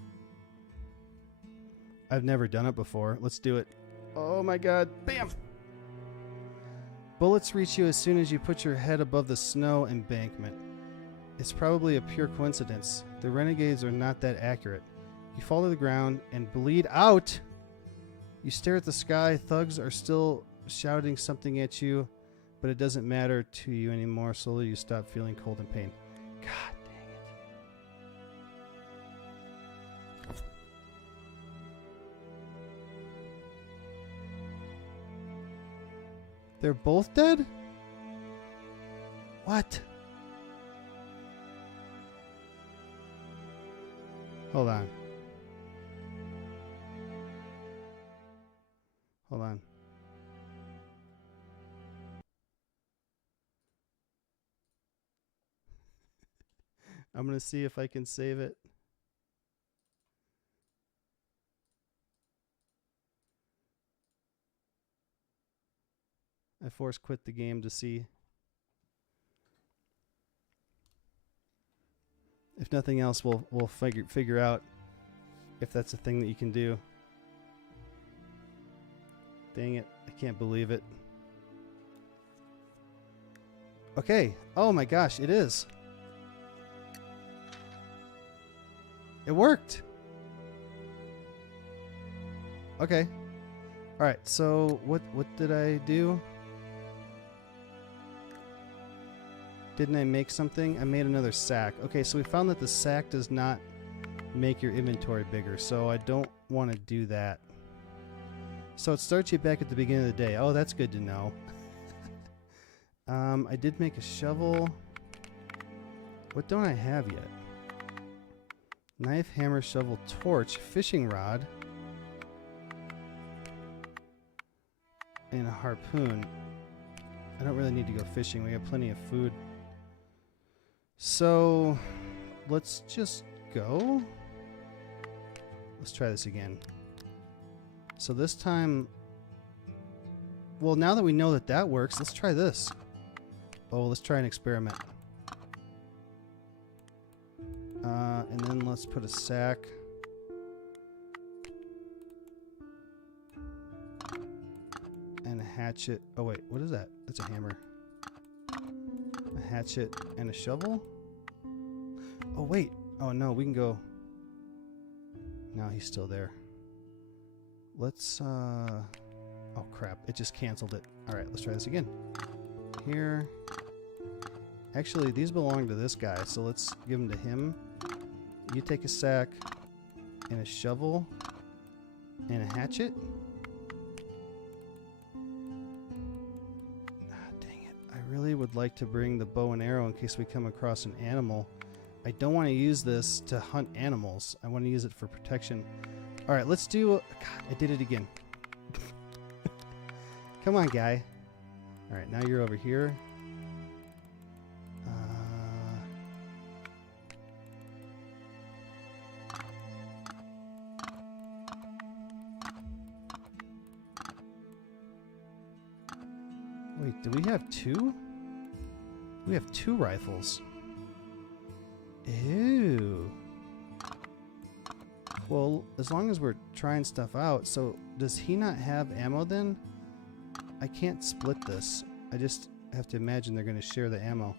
I've never done it before. Let's do it. Oh my god. Bam! Bullets reach you as soon as you put your head above the snow embankment. It's probably a pure coincidence. The renegades are not that accurate. You fall to the ground and bleed out. You stare at the sky. Thugs are still shouting something at you, but it doesn't matter to you anymore. Slowly you stop feeling cold and pain. God dang it. They're both dead? What? Hold on. Hold on. I'm going to see if I can save it. I force quit the game to see. If nothing else, we'll figure out if that's a thing that you can do. Dang it, I can't believe it. Okay, oh my gosh, it is. It worked. Okay. All right, so what did I do? Didn't I make something? I made another sack. Okay, so we found that the sack does not make your inventory bigger, so I don't want to do that. So it starts you back at the beginning of the day. Oh, that's good to know. I did make a shovel. What don't I have yet? Knife, hammer, shovel, torch, fishing rod, and a harpoon. I don't really need to go fishing. We have plenty of food. So let's just go. Let's try this again. So this time, well, now that we know that that works, let's try this. Oh, let's try an experiment. And then let's put a sack. And a hatchet. Oh wait, what is that? That's a hammer. A hatchet and a shovel? Oh wait. Oh no, we can go. No, he's still there. Let's oh crap, it just canceled it. Alright, let's try this again. Here. Actually, these belong to this guy, so let's give them to him. You take a sack and a shovel and a hatchet. Dang it. I really would like to bring the bow and arrow in case we come across an animal. I don't want to use this to hunt animals. I want to use it for protection. Alright, let's do... God, I did it again. Come on, guy. Alright, now you're over here. Wait, do we have two? We have two rifles. Ew. Well, as long as we're trying stuff out, so does he not have ammo then? I can't split this. I just have to imagine they're going to share the ammo.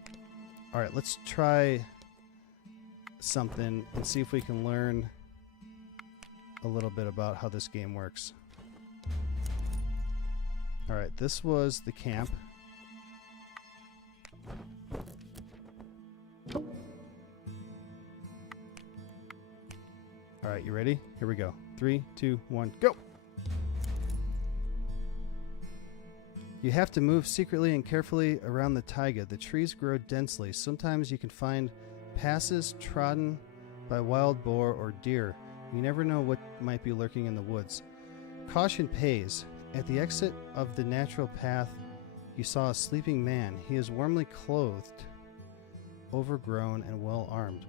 Alright, let's try something and see if we can learn a little bit about how this game works. Alright, this was the camp. Alright, you ready? Here we go. 3, 2, 1, go! You have to move secretly and carefully around the taiga. The trees grow densely. Sometimes you can find passes trodden by wild boar or deer. You never know what might be lurking in the woods. Caution pays. At the exit of the natural path, you saw a sleeping man. He is warmly clothed, overgrown, and well armed.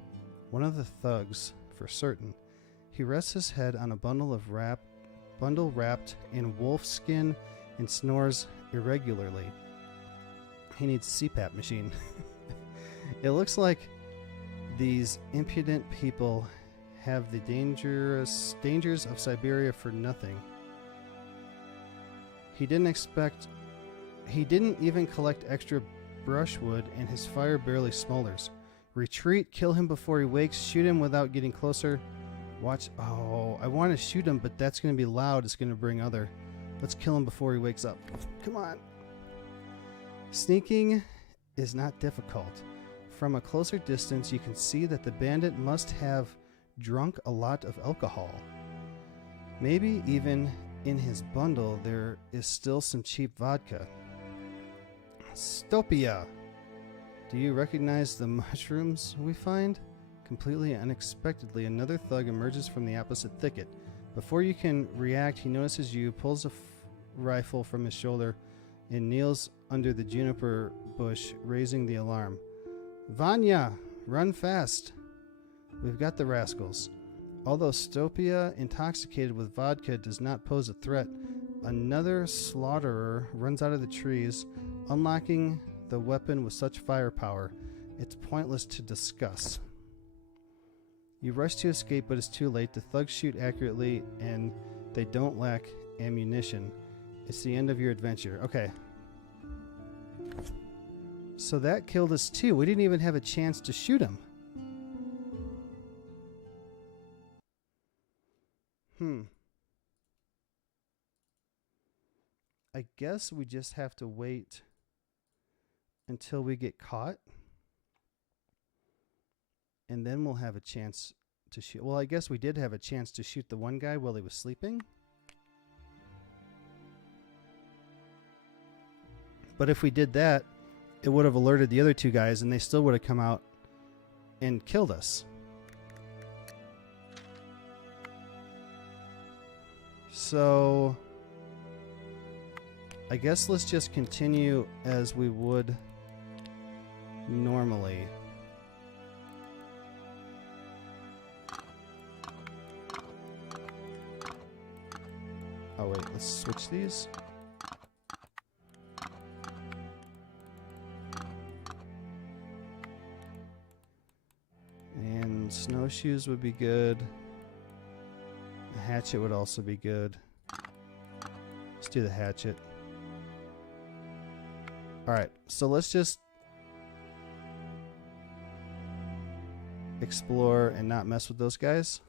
One of the thugs, for certain. He rests his head on a bundle wrapped in wolf skin and snores irregularly. He needs a CPAP machine. It looks like these impudent people have the dangers of Siberia for nothing. He didn't even collect extra brushwood, and his fire barely smolders. Retreat, kill him before he wakes, shoot him without getting closer. Watch. Oh, I want to shoot him, but that's going to be loud. It's going to bring other. Let's kill him before he wakes up. Come on. Sneaking is not difficult. From a closer distance, you can see that the bandit must have drunk a lot of alcohol. Maybe even in his bundle there is still some cheap vodka. Stopia! Do you recognize the mushrooms we find? Completely unexpectedly, another thug emerges from the opposite thicket. Before you can react, he notices you, pulls rifle from his shoulder and kneels under the juniper bush, raising the alarm. Vanya, run fast. We've got the rascals. Although Stopia, intoxicated with vodka, does not pose a threat, another slaughterer runs out of the trees, unlocking the weapon with such firepower. It's pointless to discuss. You rush to escape, but it's too late. The thugs shoot accurately, and they don't lack ammunition. It's the end of your adventure. Okay. So that killed us too. We didn't even have a chance to shoot him. I guess we just have to wait until we get caught. And then we'll have a chance to shoot. Well, I guess we did have a chance to shoot the one guy while he was sleeping. But if we did that, it would have alerted the other two guys and they still would have come out and killed us. So I guess let's just continue as we would normally. Oh wait, let's switch these. And snowshoes would be good. A hatchet would also be good. Let's do the hatchet. Alright, so let's just explore and not mess with those guys.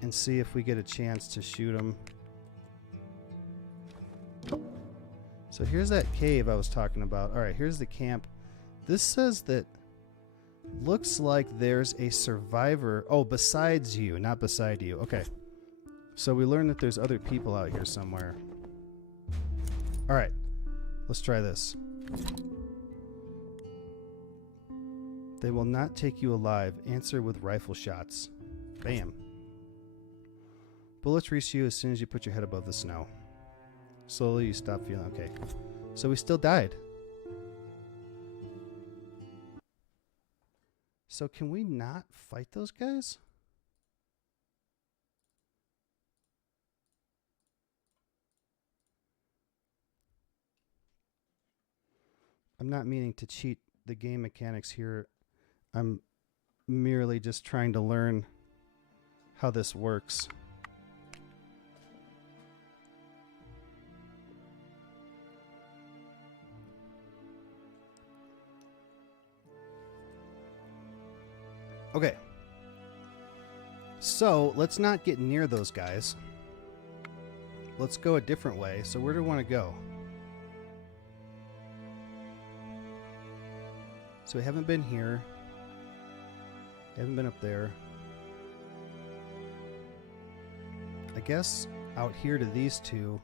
And see if we get a chance to shoot them. So here's that cave I was talking about. Alright, here's the camp. This says that looks like there's a survivor. Oh, besides you, not beside you. Okay. So we learned that there's other people out here somewhere. Alright, let's try this. They will not take you alive. Answer with rifle shots. Bam. Bullets reach you as soon as you put your head above the snow. Slowly you stop feeling okay. So we still died. So can we not fight those guys? I'm not meaning to cheat the game mechanics here. I'm merely just trying to learn how this works. Okay. So, let's not get near those guys. Let's go a different way. So, where do we want to go? So, we haven't been here. Haven't been up there. I guess out here to these two.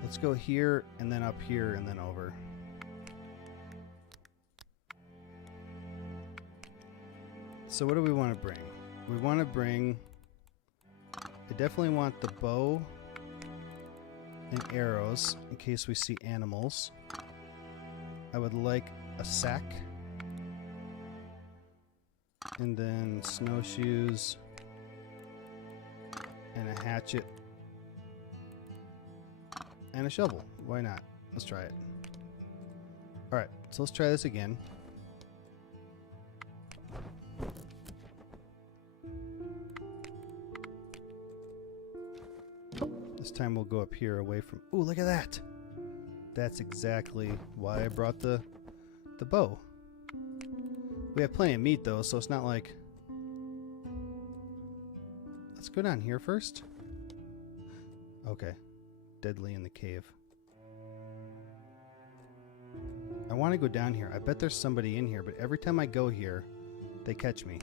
Let's go here and then up here and then over. So what do we want to bring? We want to bring... I definitely want the bow and arrows in case we see animals. I would like a sack. And then snowshoes. And a hatchet. And a shovel. Why not? Let's try it. Alright, so let's try this again. This time we'll go up here away from... Ooh, look at that! That's exactly why I brought the bow. We have plenty of meat though, so it's not like... Let's go down here first. Okay. Deadly in the cave. I want to go down here. I bet there's somebody in here, but every time I go here, they catch me.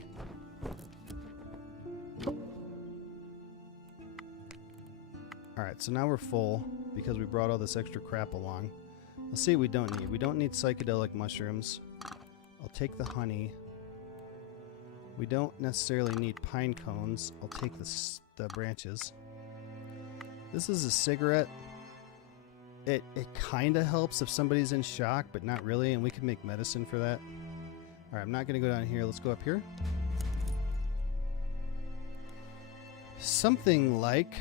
Alright, so now we're full because we brought all this extra crap along. Let's see what we don't need. We don't need psychedelic mushrooms. I'll take the honey. We don't necessarily need pine cones. I'll take the branches. This is a cigarette. It kind of helps if somebody's in shock, but not really, and we can make medicine for that. Alright, I'm not going to go down here. Let's go up here. Something like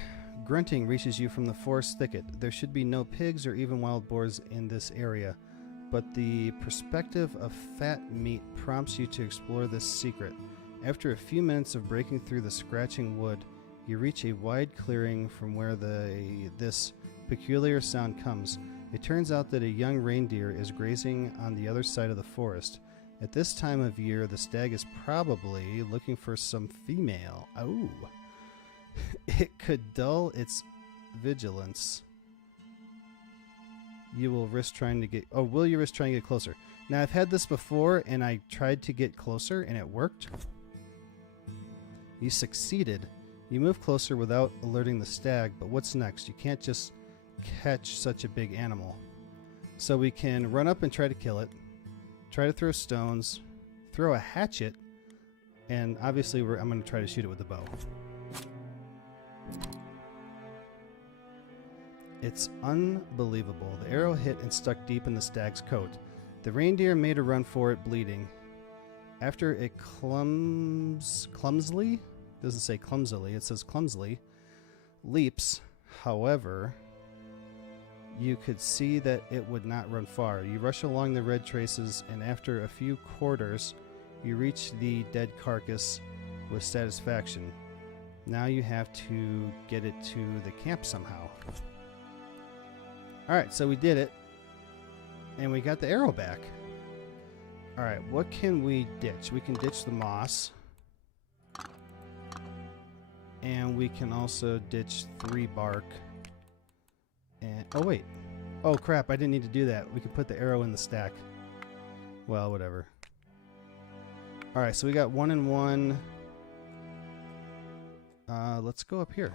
grunting reaches you from the forest thicket. There should be no pigs or even wild boars in this area, but the perspective of fat meat prompts you to explore this secret. After a few minutes of breaking through the scratching wood, you reach a wide clearing from where this peculiar sound comes. It turns out that a young reindeer is grazing on the other side of the forest. At this time of year, the stag is probably looking for some female. Oh. It could dull its vigilance. You will risk trying to get... Oh, will you risk trying to get closer? Now, I've had this before, and I tried to get closer, and it worked. You succeeded. You move closer without alerting the stag, but what's next? You can't just catch such a big animal. So we can run up and try to kill it, try to throw stones, throw a hatchet, and obviously I'm going to try to shoot it with the bow. It's unbelievable. The arrow hit and stuck deep in the stag's coat. The reindeer made a run for it, bleeding. After it clumsily, doesn't say clumsily, it says clumsily, leaps, however, you could see that it would not run far. You rush along the red traces, and after a few quarters, you reach the dead carcass with satisfaction. Now you have to get it to the camp somehow. Alright, so we did it. And we got the arrow back. Alright, what can we ditch? We can ditch the moss. And we can also ditch 3 bark. And oh wait. Oh crap, I didn't need to do that. We could put the arrow in the stack. Well, whatever. Alright, so we got 1 and 1. Let's go up here.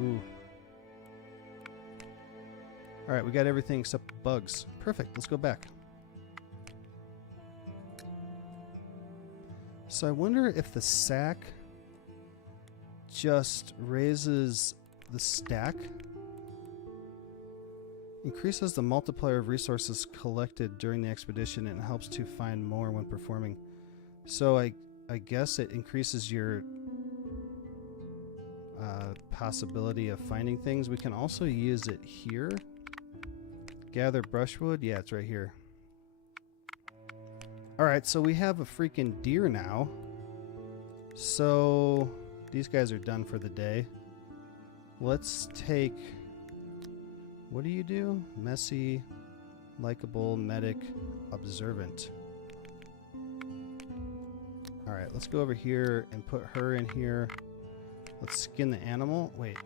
Ooh. Alright, we got everything except bugs. Perfect, let's go back. So I wonder if the sack just raises the stack. Increases the multiplier of resources collected during the expedition and helps to find more when performing. So I guess it increases your possibility of finding things. We can also use it here. Gather brushwood. Yeah, it's right here. Alright, so we have a freaking deer now. So these guys are done for the day. Let's take... What do you do? Messy, likable, medic, observant. Alright, let's go over here and put her in here. Let's skin the animal. Wait.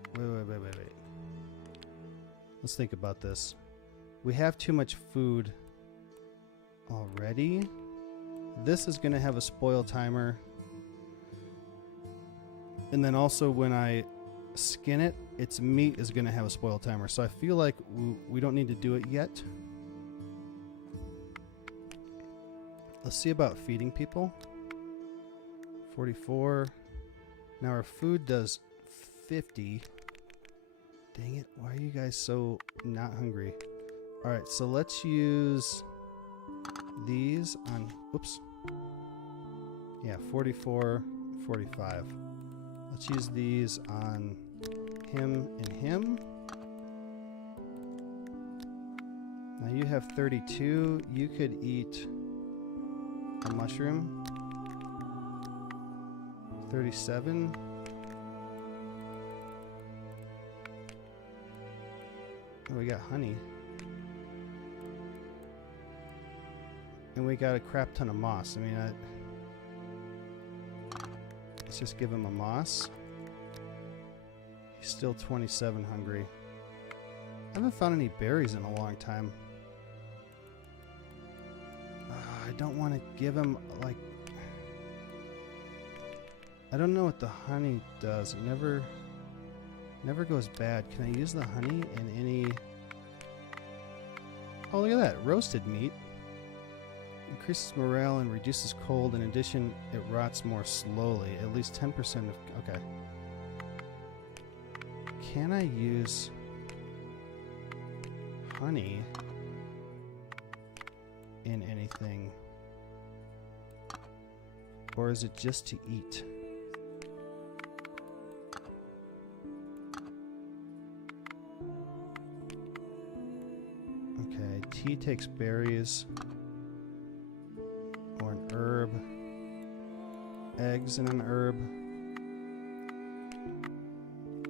Let's think about this. We have too much food already. This is going to have a spoil timer. And then also when I skin it, its meat is going to have a spoil timer. So I feel like we don't need to do it yet. Let's see about feeding people. 44. Now our food does 50. Dang it. Why are you guys so not hungry? Alright, so let's use these on... Whoops. Yeah, 44, 45. Let's use these on him and him. Now you have 32. You could eat a mushroom. 37. Oh, we got honey. And we got a crap ton of moss. I mean, let's just give him a moss. He's still 27 hungry. I haven't found any berries in a long time. I don't want to give him, like... I don't know what the honey does. It never goes bad. Can I use the honey in any... Oh, look at that. Roasted meat. Increases morale and reduces cold. In addition, it rots more slowly. At least 10% of... Okay. Can I use honey in anything? Or is it just to eat? Okay, tea takes berries or an herb. Eggs and an herb.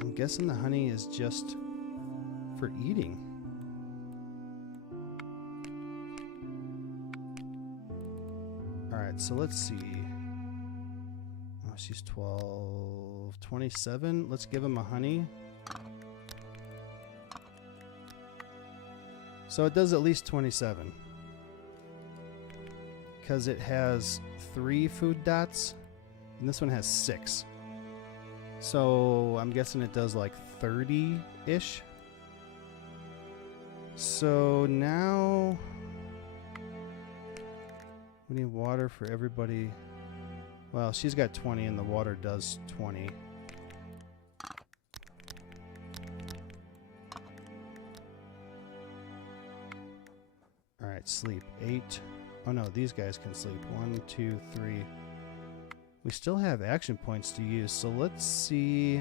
I'm guessing the honey is just for eating. Alright, so let's see. Oh, she's 12, 27. Let's give him a honey. So it does at least 27. Because it has 3 food dots, and this one has 6. So I'm guessing it does like 30-ish. So now we need water for everybody. Well, she's got 20 and the water does 20. Alright, sleep. 8. Oh no, these guys can sleep. 1, 2, 3. We still have action points to use, so let's see.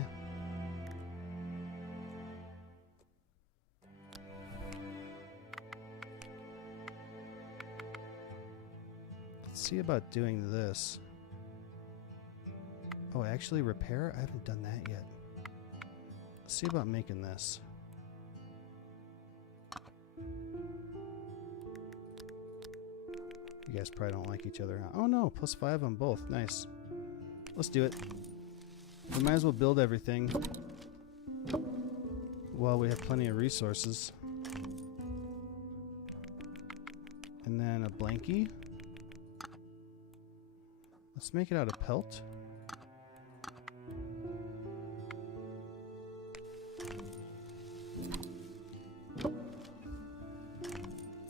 Let's see about doing this. Oh, actually repair? I haven't done that yet. Let's see about making this. You guys probably don't like each other, huh? Oh no, +5 on both. Nice. Let's do it. We might as well build everything while we have plenty of resources. And then a blankie. Let's make it out of pelt.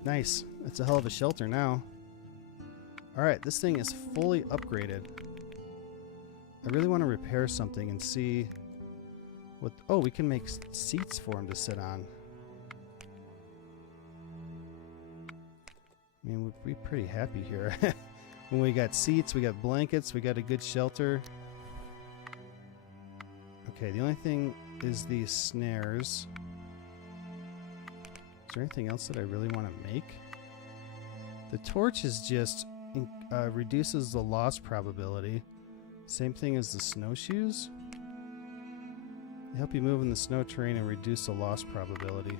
Nice. That's a hell of a shelter now. Alright, this thing is fully upgraded. I really want to repair something and see what... Oh, we can make seats for him to sit on. I mean, we'd be pretty happy here. When we got seats, we got blankets, we got a good shelter. Okay, the only thing is these snares. Is there anything else that I really want to make? The torch is just reduces the loss probability. Same thing as the snowshoes. They help you move in the snow terrain and reduce the loss probability.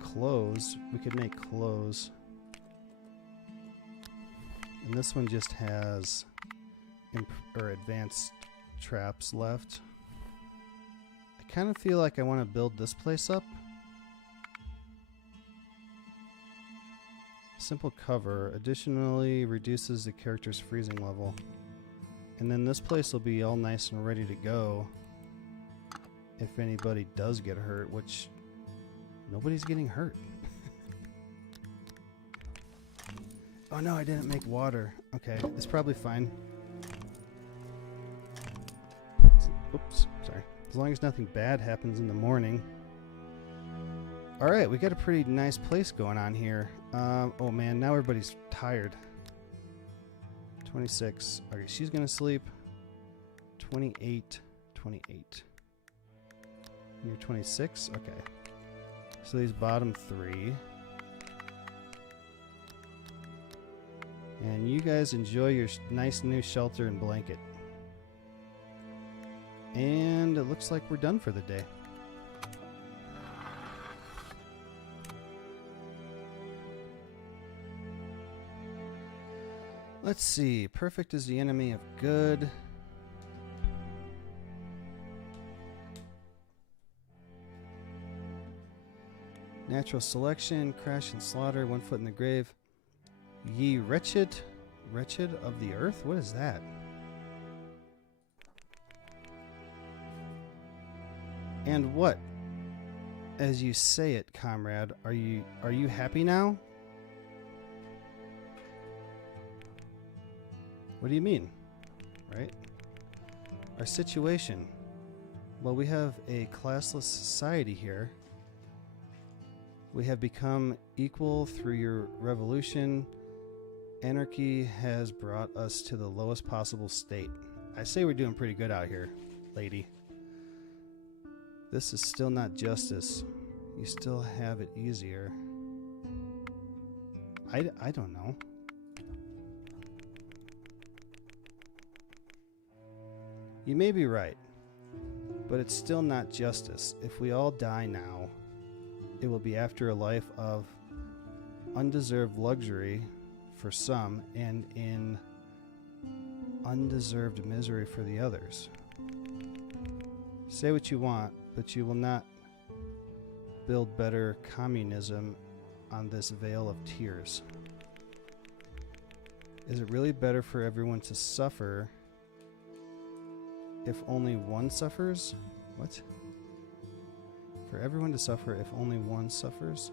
Clothes. We could make clothes. And this one just has advanced traps left. I kind of feel like I want to build this place up. Simple cover additionally reduces the character's freezing level. And then this place will be all nice and ready to go if anybody does get hurt, which nobody's getting hurt. Oh no, I didn't make water. Okay, it's probably fine. Oops, sorry. As long as nothing bad happens in the morning. Alright, we got a pretty nice place going on here. Oh man, now everybody's tired. 26. Okay, she's gonna sleep. 28. 28. You're 26? Okay. So these bottom 3. And you guys enjoy your nice new shelter and blanket. And it looks like we're done for the day. Let's see. Perfect is the enemy of good. Natural selection, crash and slaughter, 1 foot in the grave. Ye wretched of the earth? What is that? And what? As you say it, comrade, are you happy now? What do you mean? Right? Our situation. Well, we have a classless society here. We have become equal through your revolution. Anarchy has brought us to the lowest possible state. I say we're doing pretty good out here, lady. This is still not justice. You still have it easier. I don't know. You may be right, but it's still not justice. If we all die now, it will be after a life of undeserved luxury for some and in undeserved misery for the others. Say what you want, but you will not build better communism on this veil of tears. Is it really better for everyone to suffer if only one suffers? What? For everyone to suffer if only one suffers?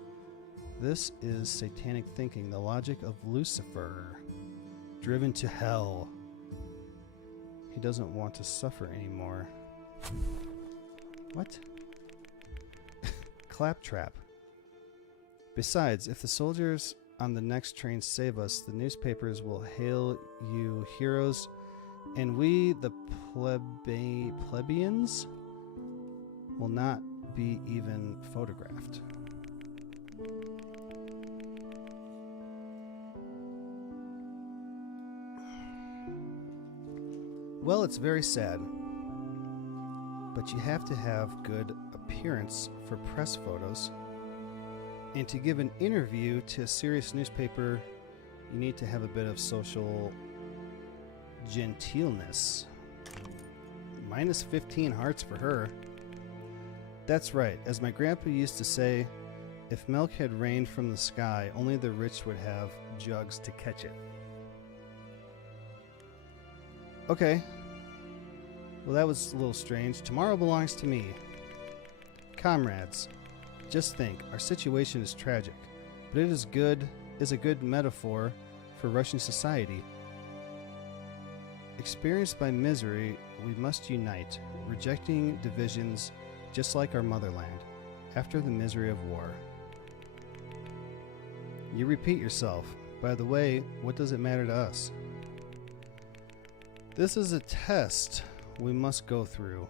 This is satanic thinking, the logic of Lucifer, driven to hell. He doesn't want to suffer anymore. What? Claptrap. Besides, if the soldiers on the next train save us, the newspapers will hail you heroes, and we, the plebeians, will not be even photographed. Well, it's very sad, but you have to have good appearance for press photos, and to give an interview to a serious newspaper, you need to have a bit of social genteelness. Minus 15 hearts for her. That's right. As my grandpa used to say, if milk had rained from the sky, only the rich would have jugs to catch it. Okay. Well, that was a little strange. Tomorrow belongs to me. Comrades, just think, our situation is tragic, but it is a good metaphor for Russian society. Experienced by misery, we must unite, rejecting divisions just like our motherland, after the misery of war. You repeat yourself. By the way, what does it matter to us? This is a test we must go through,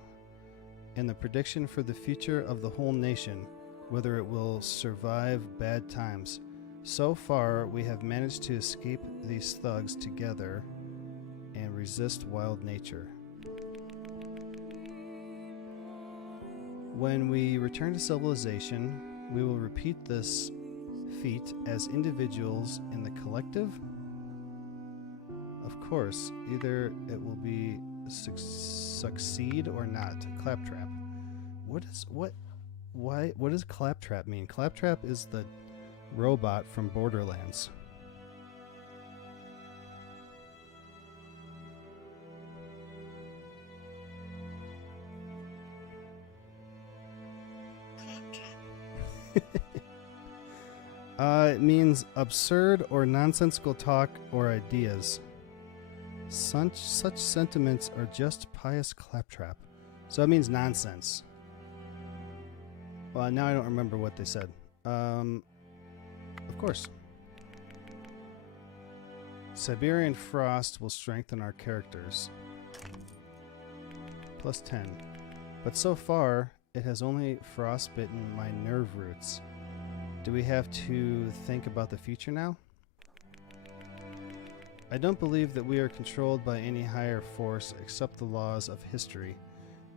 and the prediction for the future of the whole nation, whether it will survive bad times. So far, we have managed to escape these thugs together and resist wild nature. When we return to civilization, we will repeat this feat as individuals in the collective. Of course, either it will be succeed or not. Claptrap. What does Claptrap mean? Claptrap is the robot from Borderlands. It means absurd or nonsensical talk or ideas. Such sentiments are just pious claptrap. So it means nonsense. Well, now I don't remember what they said. Of course. Siberian frost will strengthen our characters. Plus 10. But so far, it has only frostbitten my nerve roots. Do we have to think about the future now? I don't believe that we are controlled by any higher force except the laws of history.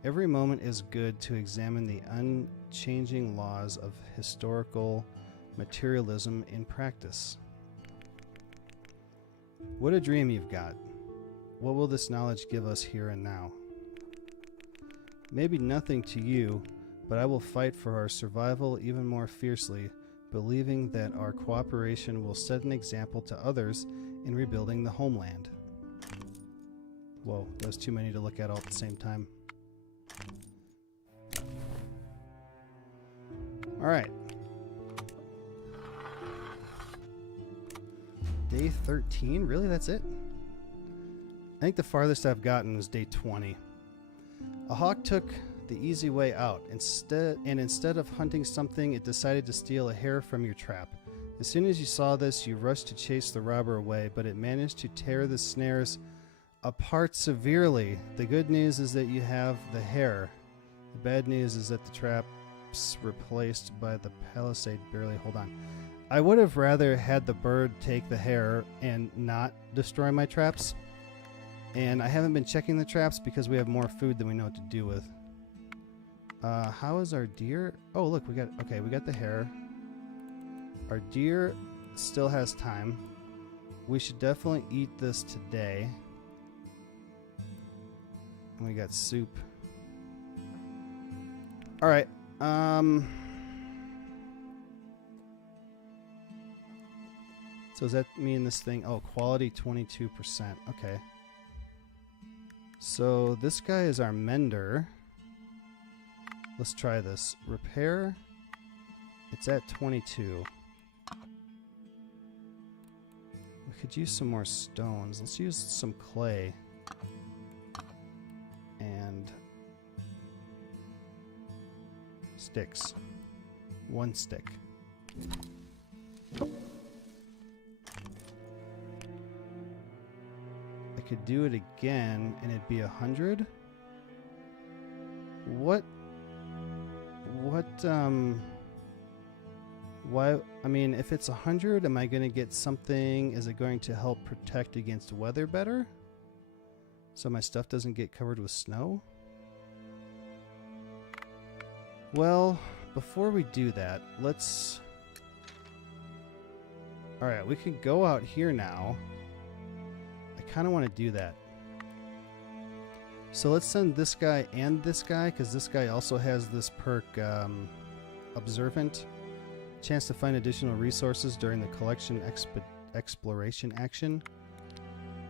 Every moment is good to examine the unchanging laws of historical materialism in practice. What a dream you've got. What will this knowledge give us here and now? Maybe nothing to you, but I will fight for our survival even more fiercely, believing that our cooperation will set an example to others in rebuilding the homeland. Whoa, there's too many to look at all at the same time. Alright. Day 13? Really? That's it? I think the farthest I've gotten was day 20. A hawk took the easy way out. Instead of hunting something, it decided to steal a hare from your trap. As soon as you saw this, you rushed to chase the robber away, but it managed to tear the snares apart severely. The good news is that you have the hare. The bad news is that the trap's replaced by the palisade barely hold on. I would have rather had the bird take the hare and not destroy my traps. And I haven't been checking the traps because we have more food than we know what to do with. How is our deer? Oh, look, we got the hare. Our deer still has time. We should definitely eat this today. And we got soup. All right. So does that mean this thing? Oh, quality 22%. Okay. So this guy is our mender. Let's try this. Repair. It's at 22. We could use some more stones. Let's use some clay. And sticks. 1 stick. I could do it again and it'd be 100. What, why, I mean, if it's 100, am I going to get something? Is it going to help protect against weather better? So my stuff doesn't get covered with snow? Well, before we do that, let's... Alright, we can go out here now. I kind of want to do that. So let's send this guy and this guy, because this guy also has this perk, Observant. Chance to find additional resources during the collection exploration action.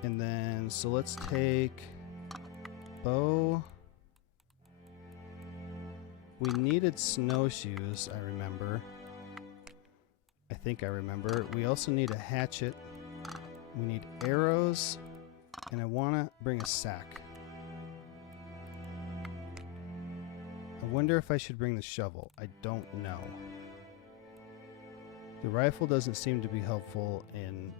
And then, so let's take bow. We needed snowshoes, I remember. I think I remember. We also need a hatchet. We need arrows. And I want to bring a sack. I wonder if I should bring the shovel. I don't know. The rifle doesn't seem to be helpful in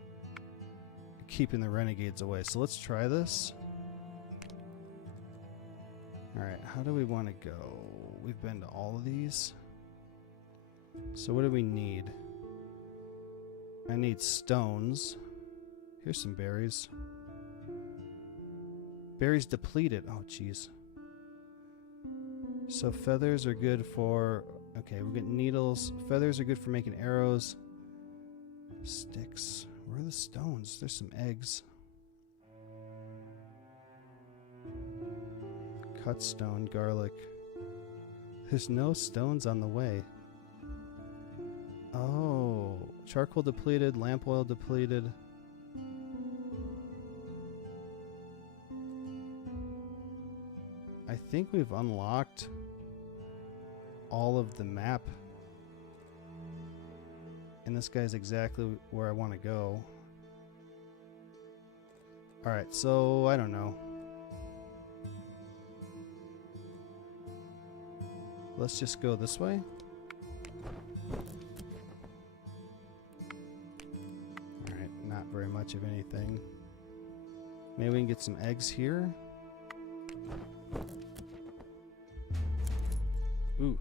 keeping the renegades away. So let's try this. Alright, how do we want to go? We've been to all of these. So what do we need? I need stones. Here's some berries. Berries depleted. Oh, jeez. So feathers are good for... Okay, we get needles. Feathers are good for making arrows. Sticks. Where are the stones? There's some eggs. Cut stone, garlic. There's no stones on the way. Oh, charcoal depleted, lamp oil depleted. I think we've unlocked all of the map. And this guy's exactly where I want to go. Alright, so I don't know. Let's just go this way. Alright, not very much of anything. Maybe we can get some eggs here. Ooh.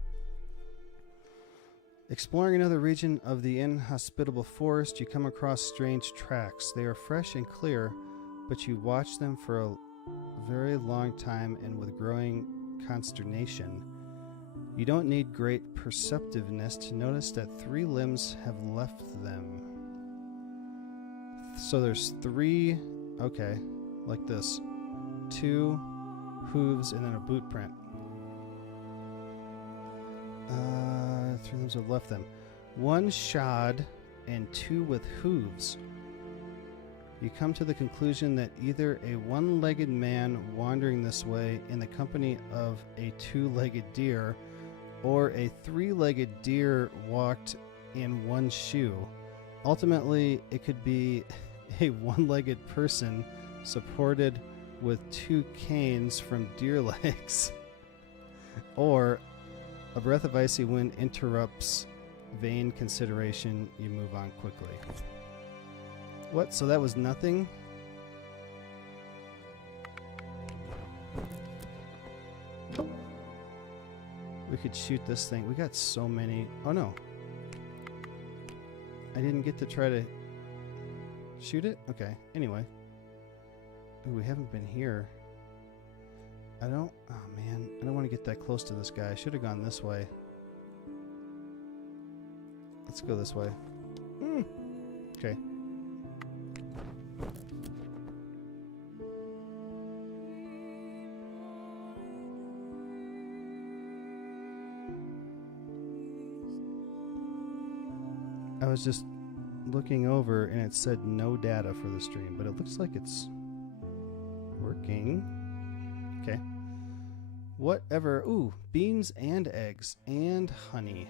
Exploring another region of the inhospitable forest, you come across strange tracks. They are fresh and clear, but you watch them for a very long time and with growing consternation. You don't need great perceptiveness to notice that 3 limbs have left them. So there's 3, okay, like this. 2 hooves and then a boot print. 3 limbs have left them. 1 shod and 2 with hooves. You come to the conclusion that either a one-legged man wandering this way in the company of a 2-legged deer, or a three-legged deer walked in one shoe. Ultimately, it could be a one-legged person supported with two canes from deer legs. Or a breath of icy wind interrupts vain consideration. You move on quickly. What? So that was nothing? We could shoot this thing. We got so many. Oh no. I didn't get to try to shoot it? Okay. Anyway. Ooh, we haven't been here. I don't... Oh man. I don't want to get that close to this guy. I should have gone this way. Let's go this way. Okay. I was just looking over and it said no data for the stream, but it looks like it's working. Okay. Whatever. Ooh, beans and eggs and honey.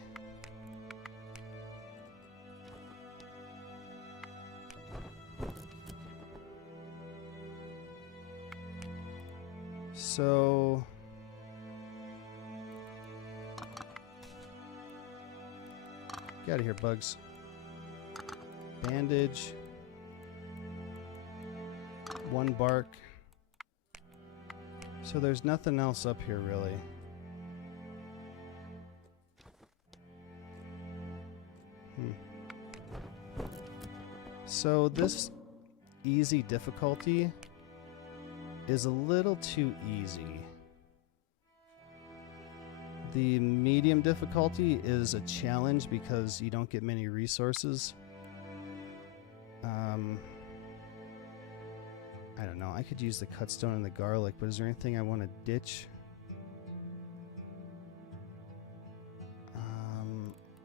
So get out of here, bugs. Bandage. One bark. So there's nothing else up here, really. So this easy difficulty is a little too easy. The medium difficulty is a challenge because you don't get many resources. I don't know. I could use the cutstone and the garlic, but is there anything I want to ditch?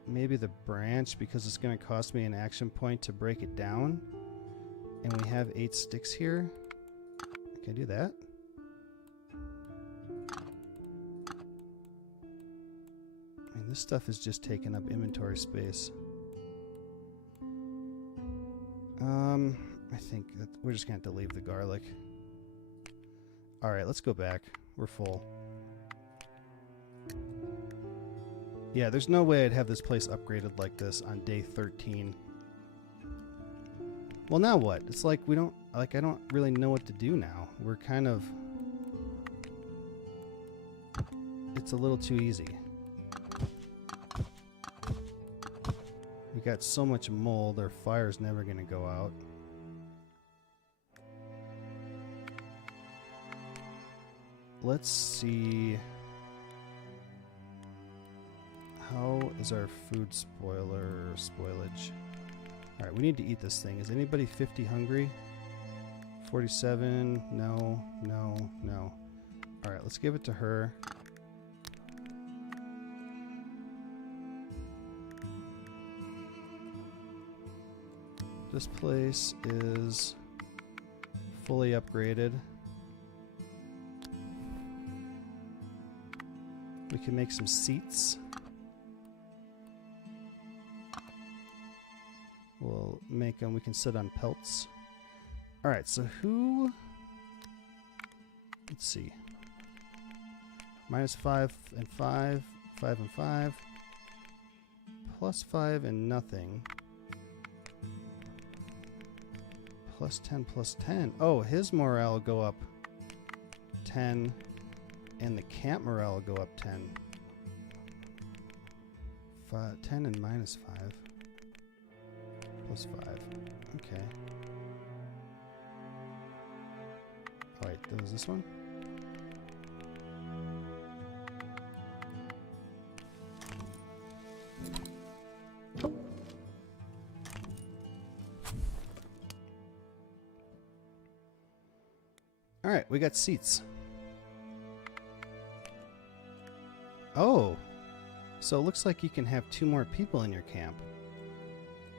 Maybe the branch, because it's going to cost me an action point to break it down. And we have 8 sticks here. Can I do that? I mean, this stuff is just taking up inventory space. I think that we're just going to have to leave the garlic. Alright, let's go back. We're full. Yeah, there's no way I'd have this place upgraded like this on day 13. Well, now what? It's like we don't... Like, I don't really know what to do now. We're kind of... It's a little too easy. We got so much mold, our fire's never going to go out. Let's see... How is our food spoilage? Alright, we need to eat this thing. Is anybody 50 hungry? 47. No, no, no. Alright, let's give it to her. This place is fully upgraded. We can make some seats. We'll make them, we can sit on pelts. Alright, so who... Let's see. -5 and 5, 5 and 5. +5 and nothing. +10, +10. Oh, his morale will go up 10. And the camp morale will go up 10. 10 and -5. +5. Okay. Oh, wait, that was this one? Alright, we got seats. Oh! So it looks like you can have 2 more people in your camp.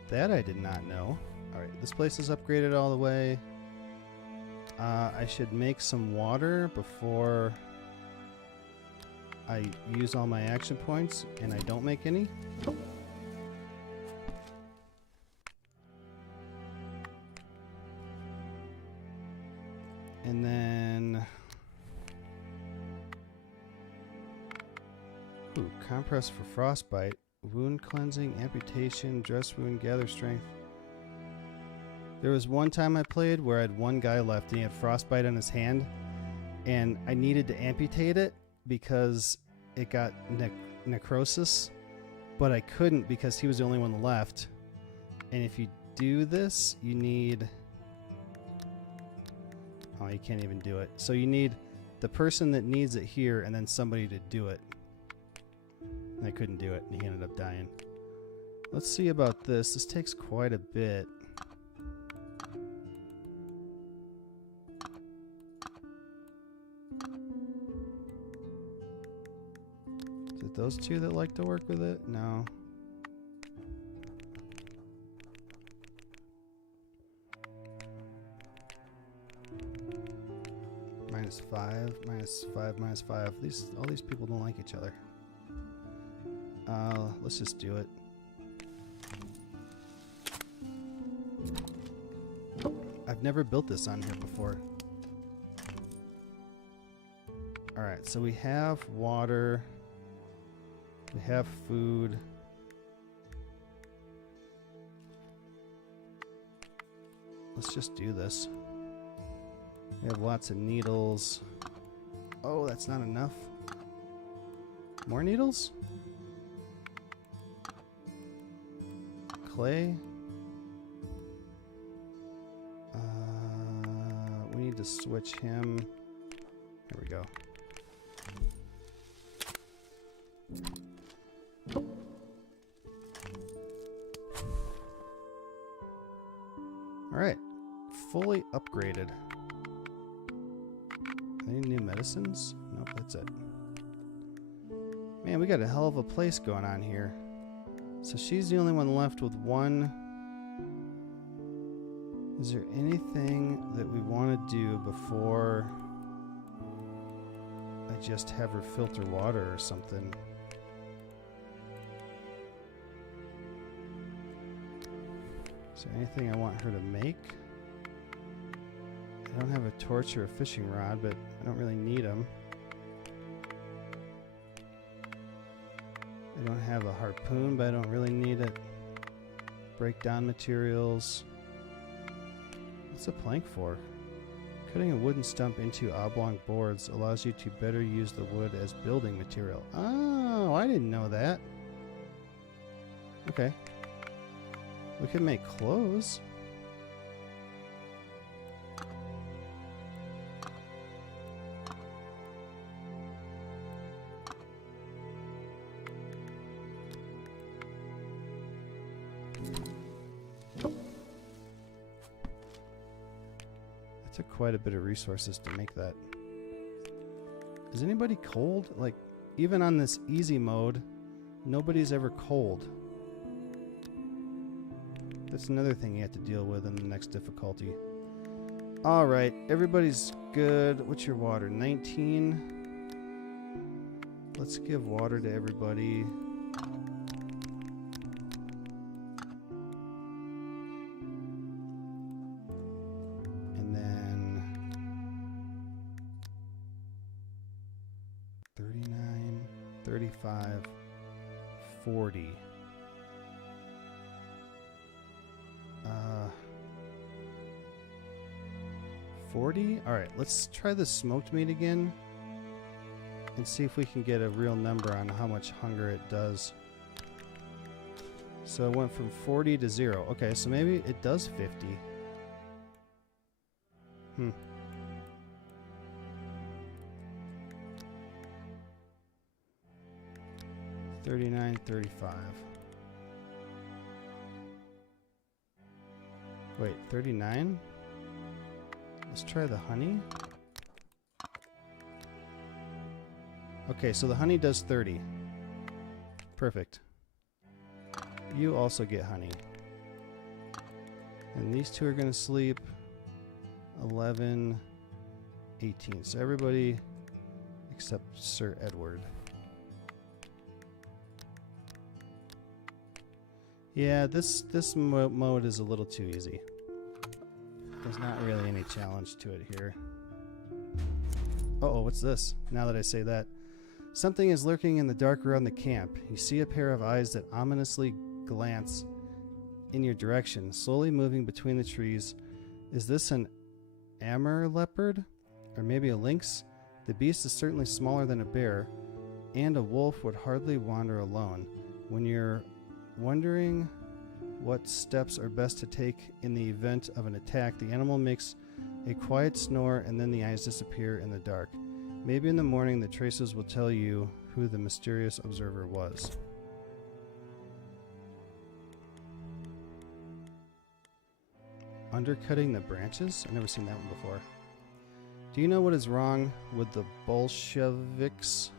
That I did not know. Alright, this place is upgraded all the way. I should make some water before I use all my action points and I don't make any. And then... Ooh, compress for frostbite. Wound cleansing, amputation, dress wound, gather strength. There was one time I played where I had one guy left and he had frostbite on his hand. And I needed to amputate it because it got necrosis. But I couldn't because he was the only one left. And if you do this, you need... Oh, you can't even do it. So you need the person that needs it here and then somebody to do it. And I couldn't do it and he ended up dying. Let's see about this. This takes quite a bit. Is it those two that like to work with it? No. -5, -5, -5. All these people don't like each other. Let's just do it. I've never built this on here before. Alright, so we have water. We have food. Let's just do this. We have lots of needles. Oh, that's not enough. More needles? Clay? We need to switch him. There we go. Alright. Fully upgraded. Any new medicines? Nope, that's it. Man, we got a hell of a place going on here. So she's the only one left with one. Is there anything that we want to do before I just have her filter water or something? Is there anything I want her to make? I don't have a torch or a fishing rod, but I don't really need them. I don't have a harpoon, but I don't really need it. Break down materials. What's a plank for? Cutting a wooden stump into oblong boards allows you to better use the wood as building material. Oh, I didn't know that. Okay. We can make clothes. Took quite a bit of resources to make that. Is anybody cold? Like, even on this easy mode, nobody's ever cold. That's another thing you have to deal with in the next difficulty. Alright, everybody's good. What's your water? 19? Let's give water to everybody. And then 39, 35, 40. 40? Alright, let's try the smoked meat again and see if we can get a real number on how much hunger it does. So it went from 40 to 0. Okay, so maybe it does 50. 39, 35. Wait, 39? Let's try the honey. Okay, so the honey does 30. Perfect. You also get honey. And these two are going to sleep. 11, 18. So everybody except Sir Edward. Yeah, this mode is a little too easy. There's not really any challenge to it here. Uh-oh, what's this? Now that I say that. Something is lurking in the dark around the camp. You see a pair of eyes that ominously glance in your direction, slowly moving between the trees. Is this an Amur leopard? Or maybe a lynx? The beast is certainly smaller than a bear, and a wolf would hardly wander alone. When you're wondering what steps are best to take in the event of an attack, the animal makes a quiet snore and then the eyes disappear in the dark. Maybe in the morning the traces will tell you who the mysterious observer was. Undercutting the branches? I've never seen that one before. Do you know what is wrong with the Bolsheviks?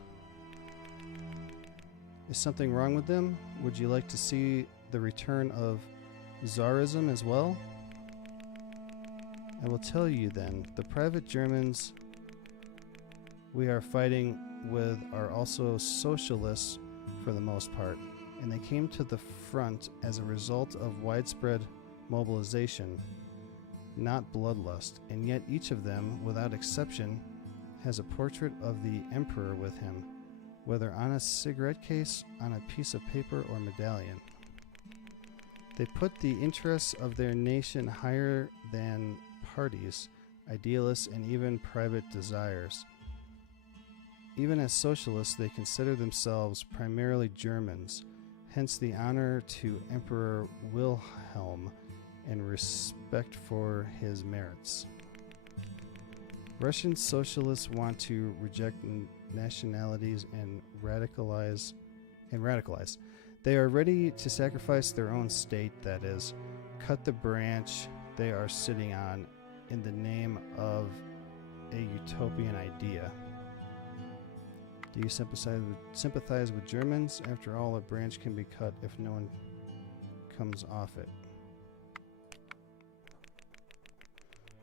Is something wrong with them? Would you like to see the return of Tsarism as well? I will tell you then. The private Germans we are fighting with are also socialists for the most part, and they came to the front as a result of widespread mobilization, not bloodlust, and yet each of them, without exception, has a portrait of the emperor with him, whether on a cigarette case, on a piece of paper, or medallion. They put the interests of their nation higher than parties, idealists, and even private desires. Even as socialists, they consider themselves primarily Germans, hence the honor to Emperor Wilhelm and respect for his merits. Russian socialists want to reject nationalities and radicalize. They are ready to sacrifice their own state, that is, cut the branch they are sitting on in the name of a utopian idea. Do you sympathize with Germans? After all, a branch can be cut if no one comes off it.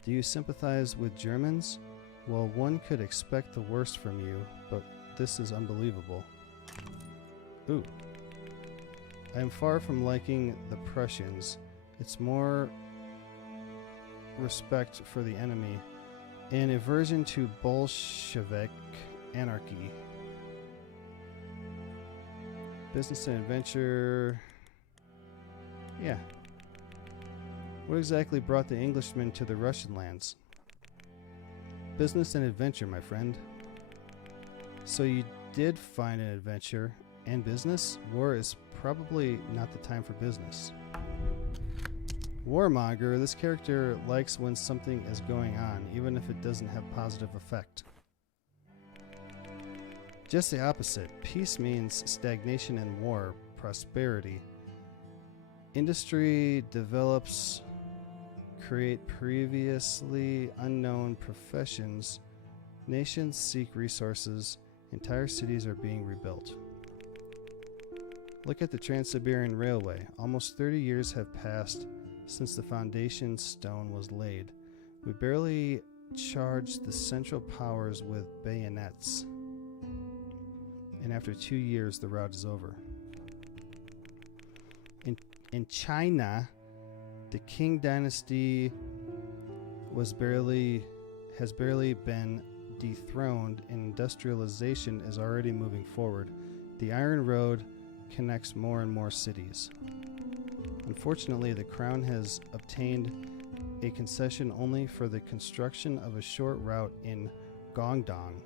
Do you sympathize with Germans? Well, one could expect the worst from you, but this is unbelievable. Ooh. I am far from liking the Prussians. It's more respect for the enemy and aversion to Bolshevik anarchy. Business and adventure. Yeah. What exactly brought the Englishmen to the Russian lands? Business and adventure, my friend. So you did find an adventure and business? War is probably not the time for business. Warmonger, this character likes when something is going on, even if it doesn't have positive effect. Just the opposite. Peace means stagnation and war, prosperity. Industry develops, create previously unknown professions. Nations seek resources. Entire cities are being rebuilt. Look at the Trans-Siberian Railway. Almost 30 years have passed since the foundation stone was laid. We barely charged the Central Powers with bayonets. And after 2 years, the route is over. In China, the Qing dynasty has barely been dethroned, and industrialization is already moving forward. The Iron Road connects more and more cities. Unfortunately, the Crown has obtained a concession only for the construction of a short route in Guangdong.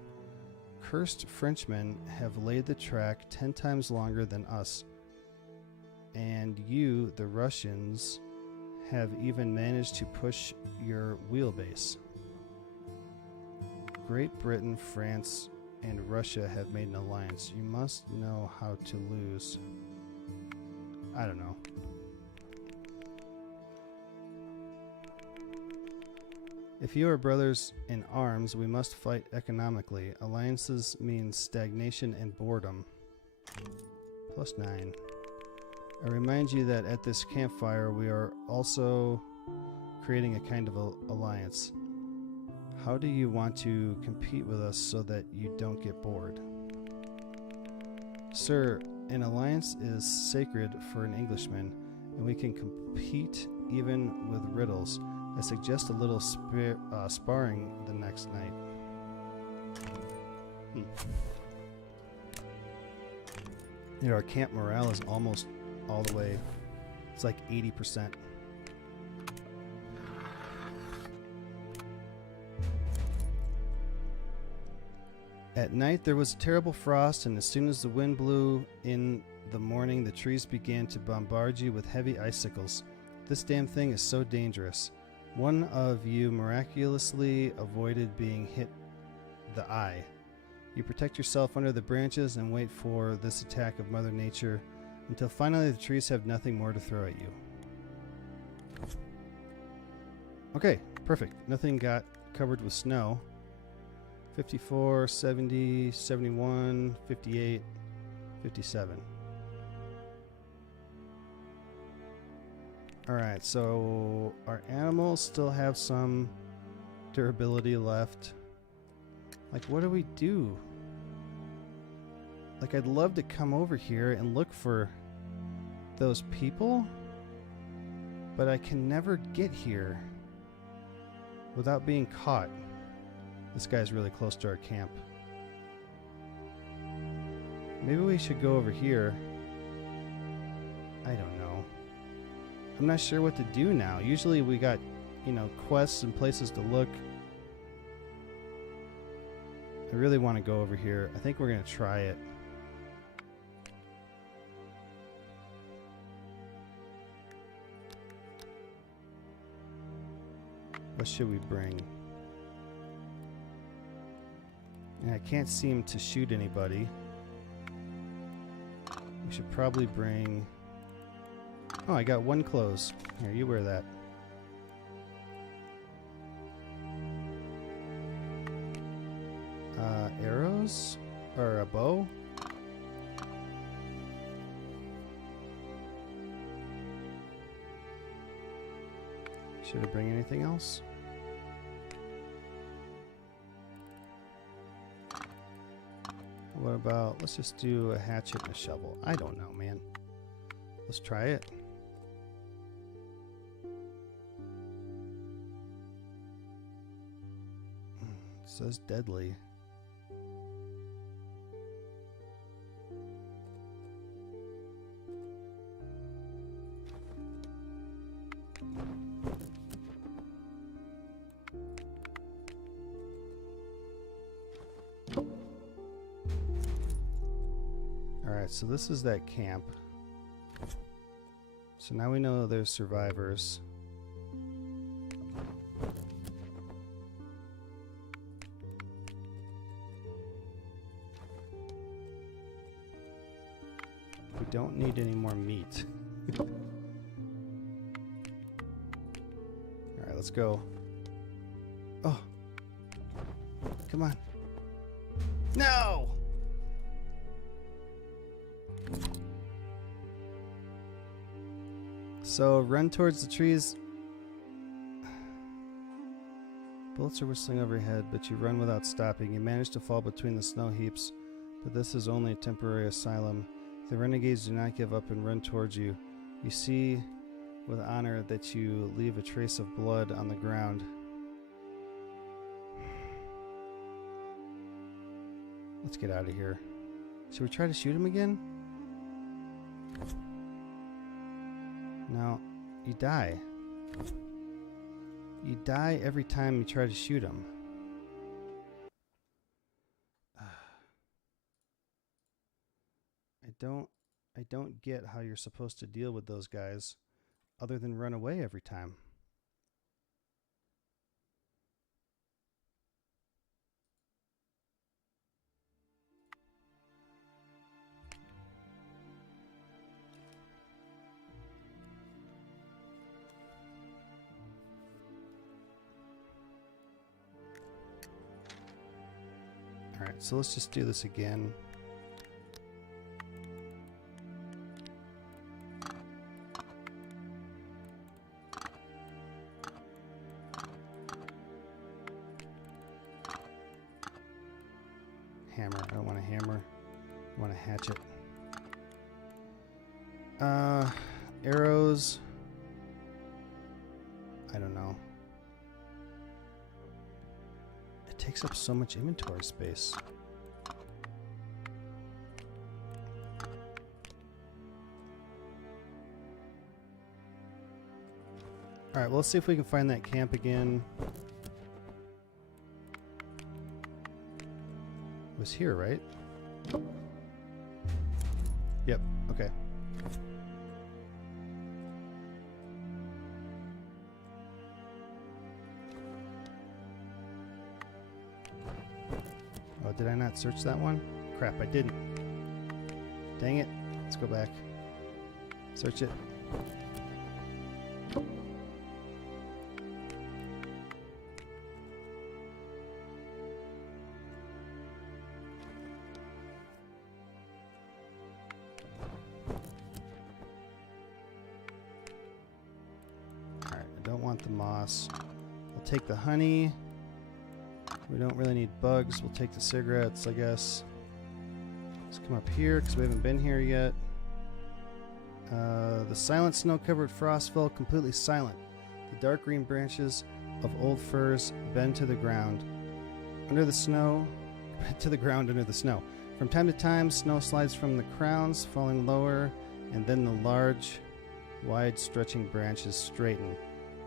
Cursed Frenchmen have laid the track 10 times longer than us, and you, the Russians, have even managed to push your wheelbase. Great Britain, France, and Russia have made an alliance. You must know how to lose. I don't know. If you are brothers in arms, we must fight economically. Alliances mean stagnation and boredom. +9. I remind you that at this campfire we are also creating a kind of alliance. How do you want to compete with us so that you don't get bored? Sir, an alliance is sacred for an Englishman. and we can compete even with riddles. I suggest a little sparring the next night. You know, our camp morale is almost all the way. It's like 80%. At night there was a terrible frost, and as soon as the wind blew in the morning, the trees began to bombard you with heavy icicles. This damn thing is so dangerous. One of you miraculously avoided being hit the eye. You protect yourself under the branches and wait for this attack of Mother Nature until finally the trees have nothing more to throw at you. Okay, perfect. Nothing got covered with snow. 54, 70, 71, 58, 57. Alright, so our animals still have some durability left. Like, what do we do? Like, I'd love to come over here and look for those people, but I can never get here without being caught. This guy's really close to our camp. Maybe we should go over here. I don't know. I'm not sure what to do now. Usually we got, you know, quests and places to look. I really want to go over here. I think we're going to try it. What should we bring? And I can't seem to shoot anybody. We should probably bring... Oh, I got one clothes. Here, you wear that. Arrows? Or a bow? Should I bring anything else? What about, let's just do a hatchet and a shovel. I don't know, man. Let's try it. It says deadly. Alright, so this is that camp. So now we know there's survivors. We don't need any more meat. Alright, let's go. Oh! Come on. No! So run towards the trees. Bullets are whistling overhead, but you run without stopping. You manage to fall between the snow heaps, but this is only a temporary asylum. The renegades do not give up and run towards you. You see with honor that you leave a trace of blood on the ground. Let's get out of here. Should we try to shoot him again? No, you die. You die every time you try to shoot him. I don't get how you're supposed to deal with those guys other than run away every time. Alright, so let's just do this again. Hammer. I don't want a hammer. I want a hatchet. arrows. I don't know. It takes up so much inventory space. Alright, well, let's see if we can find that camp again. It was here, right? Yep, okay. Oh, did I not search that one? Crap, I didn't. Dang it. Let's go back. Search it. The moss. We'll take the honey. We don't really need bugs. We'll take the cigarettes, I guess. Let's come up here because we haven't been here yet. The silent snow-covered frost fell completely silent. The dark green branches of old firs bend to the ground under the snow. To the ground under the snow. From time to time, snow slides from the crowns, falling lower, and then the large, wide, stretching branches straighten,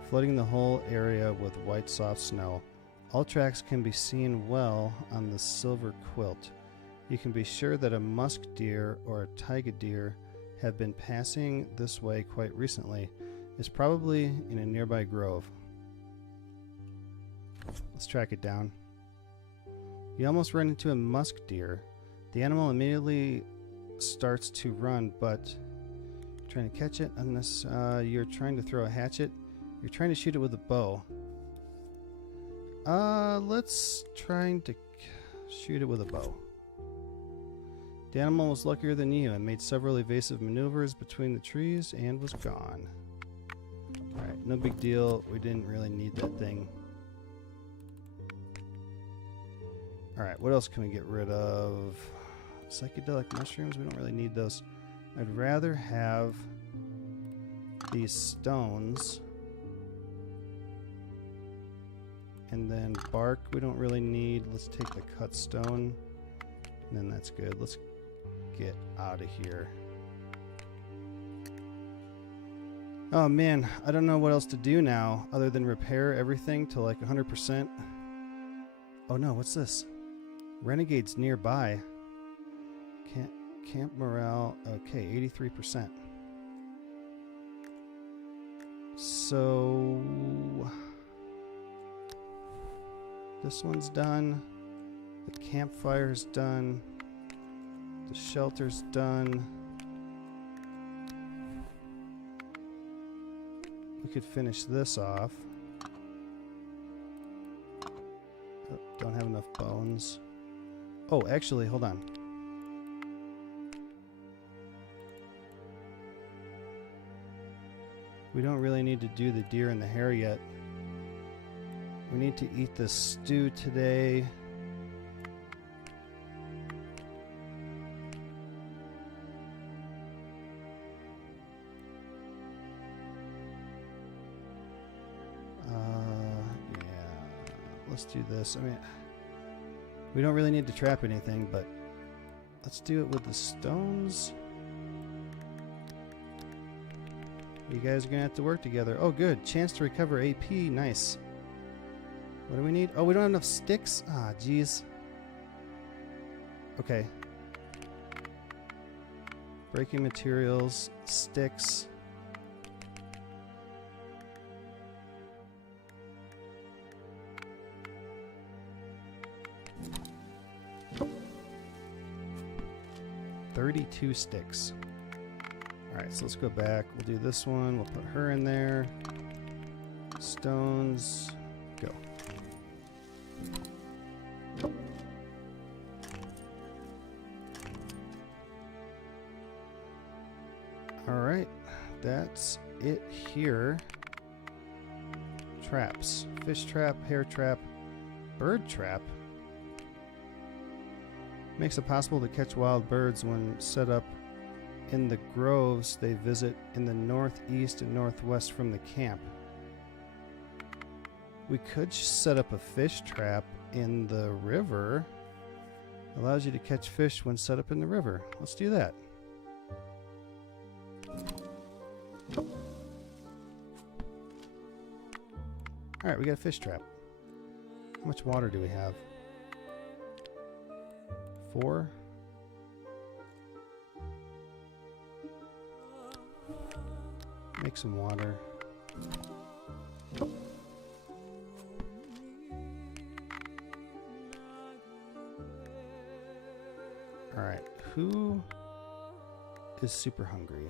flooding the whole area with white soft snow. All tracks can be seen well on the silver quilt. You can be sure that a musk deer or a taiga deer have been passing this way quite recently. It's probably in a nearby grove. Let's track it down. You almost run into a musk deer. The animal immediately starts to run, but trying to catch it unless you're trying to throw a hatchet. You're trying to shoot it with a bow. Let's try to shoot it with a bow. The animal was luckier than you and made several evasive maneuvers between the trees and was gone. Alright, no big deal. We didn't really need that thing. Alright, what else can we get rid of? Psychedelic mushrooms, we don't really need those. I'd rather have these stones. And then bark we don't really need. Let's take the cut stone. And then that's good. Let's get out of here. Oh man, I don't know what else to do now other than repair everything to like 100%. Oh no, what's this? Renegades nearby. Camp morale. Okay, 83%. So this one's done. The campfire's done. The shelter's done. We could finish this off. Oh, don't have enough bones. Oh, actually, hold on. We don't really need to do the deer and the hare yet. We need to eat this stew today. Yeah, let's do this. I mean, we don't really need to trap anything, but let's do it with the stones. You guys are gonna have to work together. Oh, good. Chance to recover AP. Nice. What do we need? Oh, we don't have enough sticks? Ah, jeez. Okay. Breaking materials, sticks. $32 sticks. Alright, so let's go back. We'll do this one. We'll put her in there. Stones. Go. Alright, that's it here. Traps. Fish trap, hare trap, bird trap. Makes it possible to catch wild birds when set up in the groves they visit in the northeast and northwest from the camp. We could set up a fish trap in the river. Allows you to catch fish when set up in the river. Let's do that. Alright, we got a fish trap. How much water do we have? 4? Make some water. Alright, who is super hungry?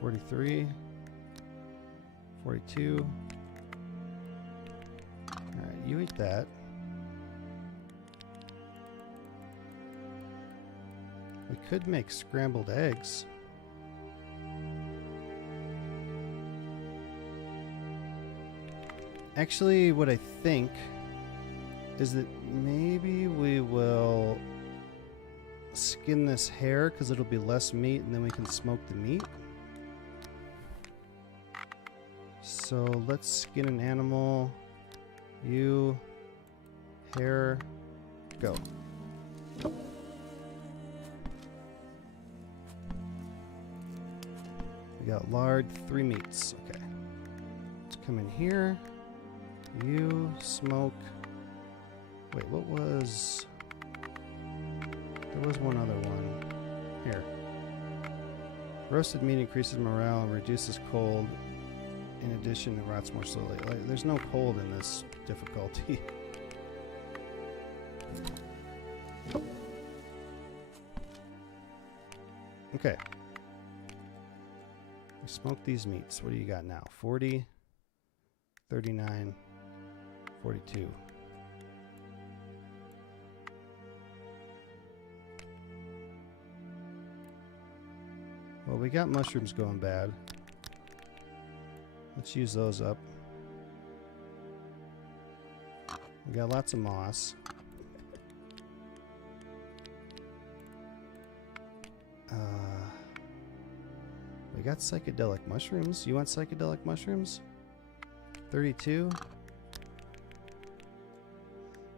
43, 42. Alright, you eat that. We could make scrambled eggs. Actually, what I think is that maybe we will skin this hare because it'll be less meat and then we can smoke the meat. So let's skin an animal. You, hare, go. We got lard, 3 meats. Okay. Let's come in here. You, smoke. Wait, what was... There was one other one. Here. Roasted meat increases morale and reduces cold. In addition, it rots more slowly. Like, there's no cold in this difficulty. Okay. We smoke these meats. What do you got now? 40, 39, 42. Well, we got mushrooms going bad. Let's use those up. We got lots of moss. We got psychedelic mushrooms. You want psychedelic mushrooms? 32.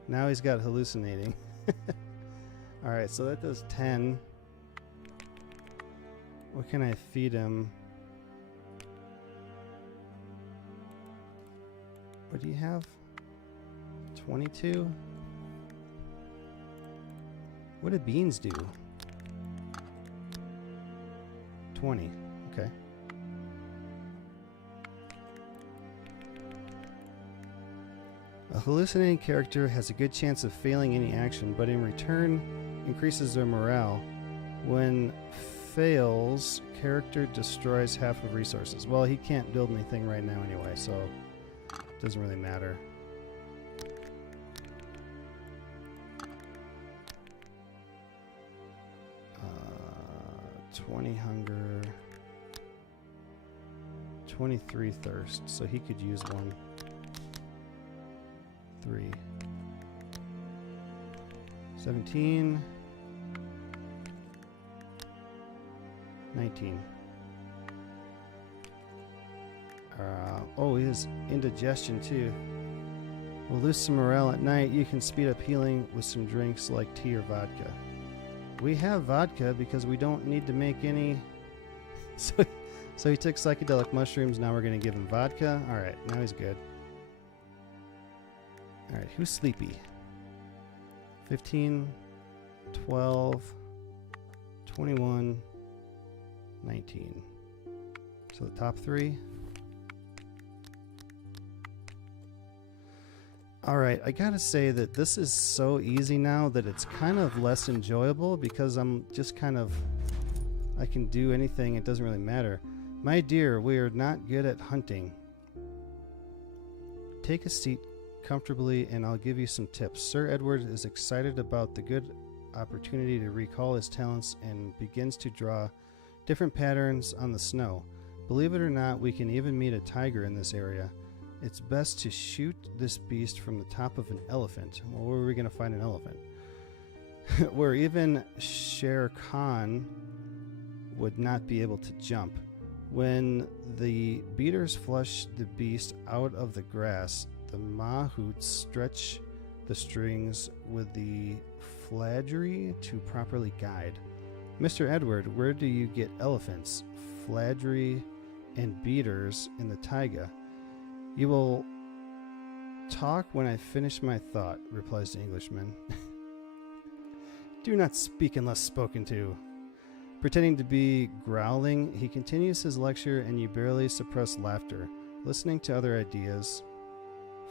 Now he's got hallucinating. Alright, so that does 10. What can I feed him? What do you have? 22? What do beans do? 20. Okay. A hallucinating character has a good chance of failing any action, but in return increases their morale. When fails, character destroys half of resources. Well, he can't build anything right now anyway, so it doesn't really matter. Uh, 20 hunger, 23 thirst, so he could use one. 3, 17, 19. Oh, he has indigestion too. We'll lose some morale at night. You can speed up healing with some drinks like tea or vodka. We have vodka because we don't need to make any. So he took psychedelic mushrooms. Now we're going to give him vodka. All right, now he's good. All right, who's sleepy? 15, 12, 21, 19. So the top 3. All right, I gotta say that this is so easy now that it's kind of less enjoyable because I'm just kind of, I can do anything, it doesn't really matter. My dear, we are not good at hunting. Take a seat comfortably and I'll give you some tips. Sir Edward is excited about the good opportunity to recall his talents and begins to draw different patterns on the snow. Believe it or not, we can even meet a tiger in this area. It's best to shoot this beast from the top of an elephant. Well, where are we going to find an elephant? where even Shere Khan would not be able to jump. When the beaters flush the beast out of the grass, the mahouts stretch the strings with the fladry to properly guide. Mr. Edward, where do you get elephants, fladry, and beaters in the taiga? You will talk when I finish my thought, replies the Englishman. Do not speak unless spoken to. Pretending to be growling, he continues his lecture, and you barely suppress laughter, listening to other ideas.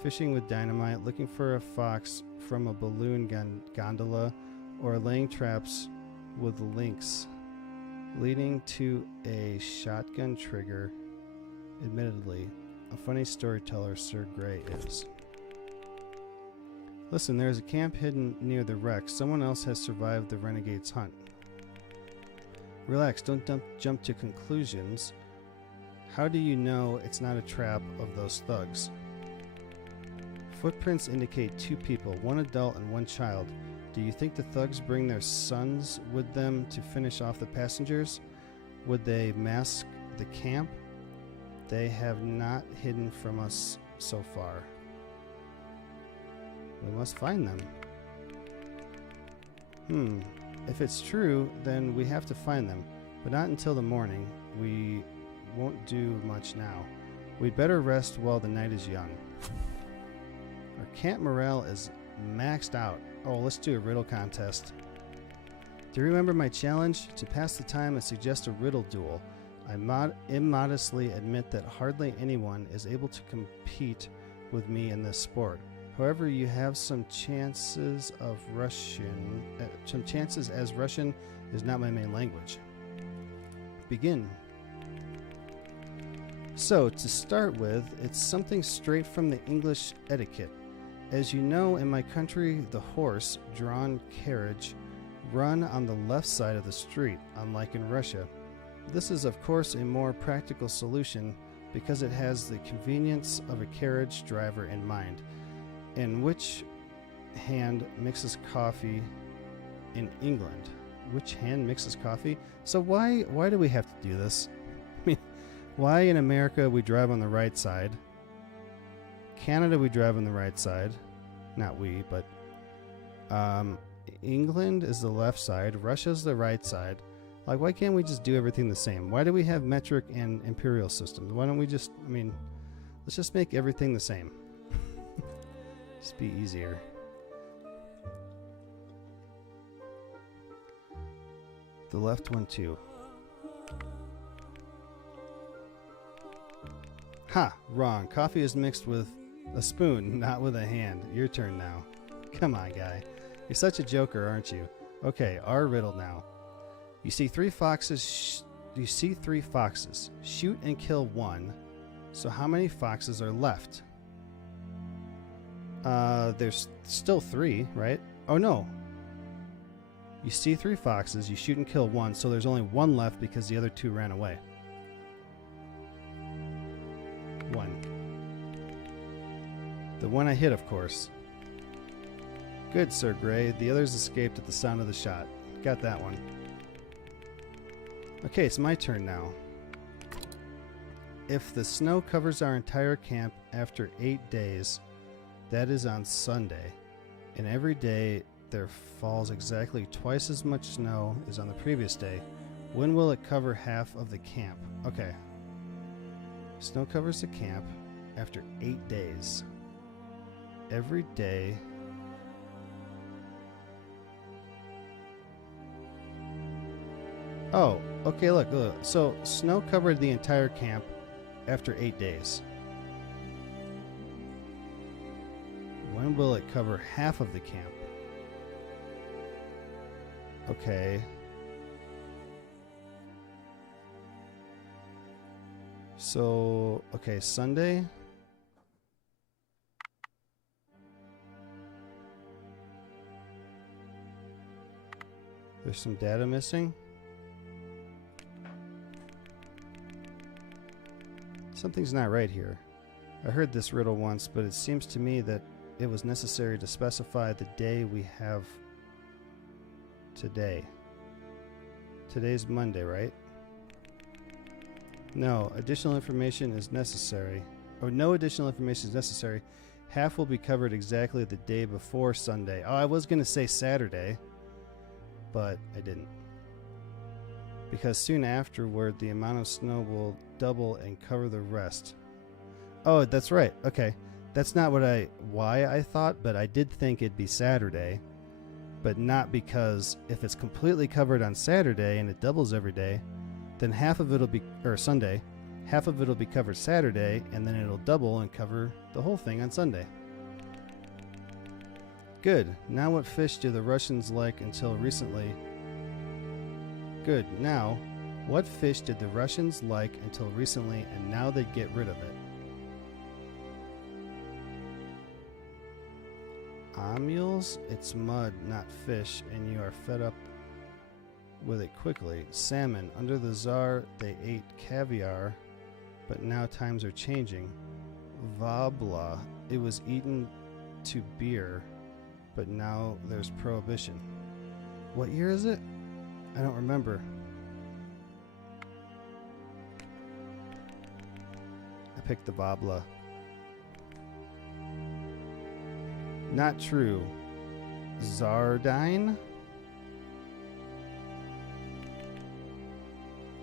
Fishing with dynamite, looking for a fox from a balloon gondola, or laying traps with lynx, leading to a shotgun trigger. Admittedly, a funny storyteller Sir Grey is. Listen, there is a camp hidden near the wreck. Someone else has survived the renegade's hunt. Relax, don't jump to conclusions. How do you know it's not a trap of those thugs? Footprints indicate 2 people, 1 adult and 1 child. Do you think the thugs bring their sons with them to finish off the passengers? Would they mask the camp? They have not hidden from us so far. We must find them. If it's true, then we have to find them, but not until the morning. We won't do much now. We'd better rest while the night is young. Our camp morale is maxed out. Oh, let's do a riddle contest. Do you remember my challenge? To pass the time, I suggest a riddle duel. I immodestly admit that hardly anyone is able to compete with me in this sport. However, you have some chances as Russian is not my main language. Begin. So, to start with, it's something straight from the English etiquette. As you know, in my country, the horse-drawn carriage run on the left side of the street, unlike in Russia. This is, of course, a more practical solution because it has the convenience of a carriage driver in mind. And which hand mixes coffee in England? Which hand mixes coffee? So why do we have to do this? I mean, why in America we drive on the right side? Canada we drive on the right side. Not we, but England is the left side. Russia's the right side. Like, why can't we just do everything the same? Why do we have metric and imperial systems? Why don't we just, let's just make everything the same. Just be easier. The left one too. Ha! Wrong. Coffee is mixed with a spoon, not with a hand. Your turn now. Come on, guy. You're such a joker, aren't you? Okay, our riddle now. You see 3 foxes. Shoot and kill 1. So how many foxes are left? There's still 3, right? Oh, no. You see 3 foxes, you shoot and kill 1, so there's only 1 left because the other 2 ran away. 1. The one I hit, of course. Good, Sir Grey. The others escaped at the sound of the shot. Got that one. Okay, it's my turn now. If the snow covers our entire camp after 8 days, that is on Sunday, and every day there falls exactly twice as much snow as on the previous day, when will it cover half of the camp? Okay. Snow covers the camp after 8 days. Every day. Oh, okay, look. So snow covered the entire camp after 8 days. When will it cover half of the camp? Okay. So, okay, Sunday. There's some data missing. Something's not right here. I heard this riddle once, but it seems to me that it was necessary to specify the day we have today. Today's Monday, right? No, additional information is necessary. Or no additional information is necessary. Half will be covered exactly the day before Sunday. Oh, I was going to say Saturday, but I didn't. Because soon afterward, the amount of snow will double and cover the rest. Oh, that's right. Okay. That's not why I thought, but I did think it'd be Saturday. But not because if it's completely covered on Saturday and it doubles every day, then half of it'll be, or Sunday, half of it'll be covered Saturday, and then it'll double and cover the whole thing on Sunday. Good. Now what fish do the Russians like until recently? Good. Now, what fish did the Russians like until recently, and now they get rid of it? Mules, it's mud, not fish, and you are fed up with it quickly. Salmon, under the Tsar, they ate caviar, but now times are changing. Vabla, it was eaten to beer, but now there's prohibition. What year is it? I don't remember. I picked the Vabla. Not true. Zardine?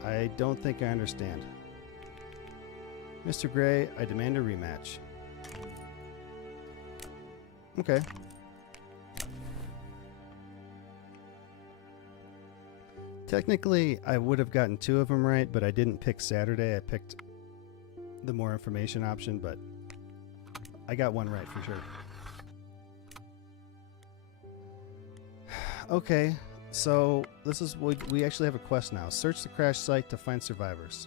I don't think I understand. Mr. Gray, I demand a rematch. Okay. Technically, I would have gotten 2 of them right, but I didn't pick Saturday. I picked the more information option, but I got 1 right for sure. Okay, so this is we actually have a quest now. Search the crash site to find survivors.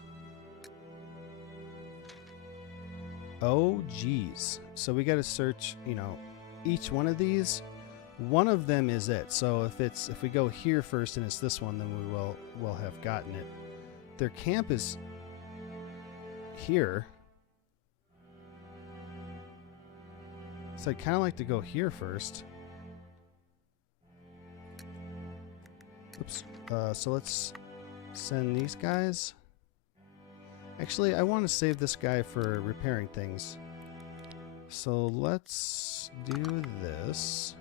Oh, geez. So we got to search, each one of these. One of them is it. So if we go here first and it's this one, then we'll have gotten it. Their camp is here. So I'd kind of like to go here first. Oops. So let's send these guys. Actually, I want to save this guy for repairing things. So let's do this.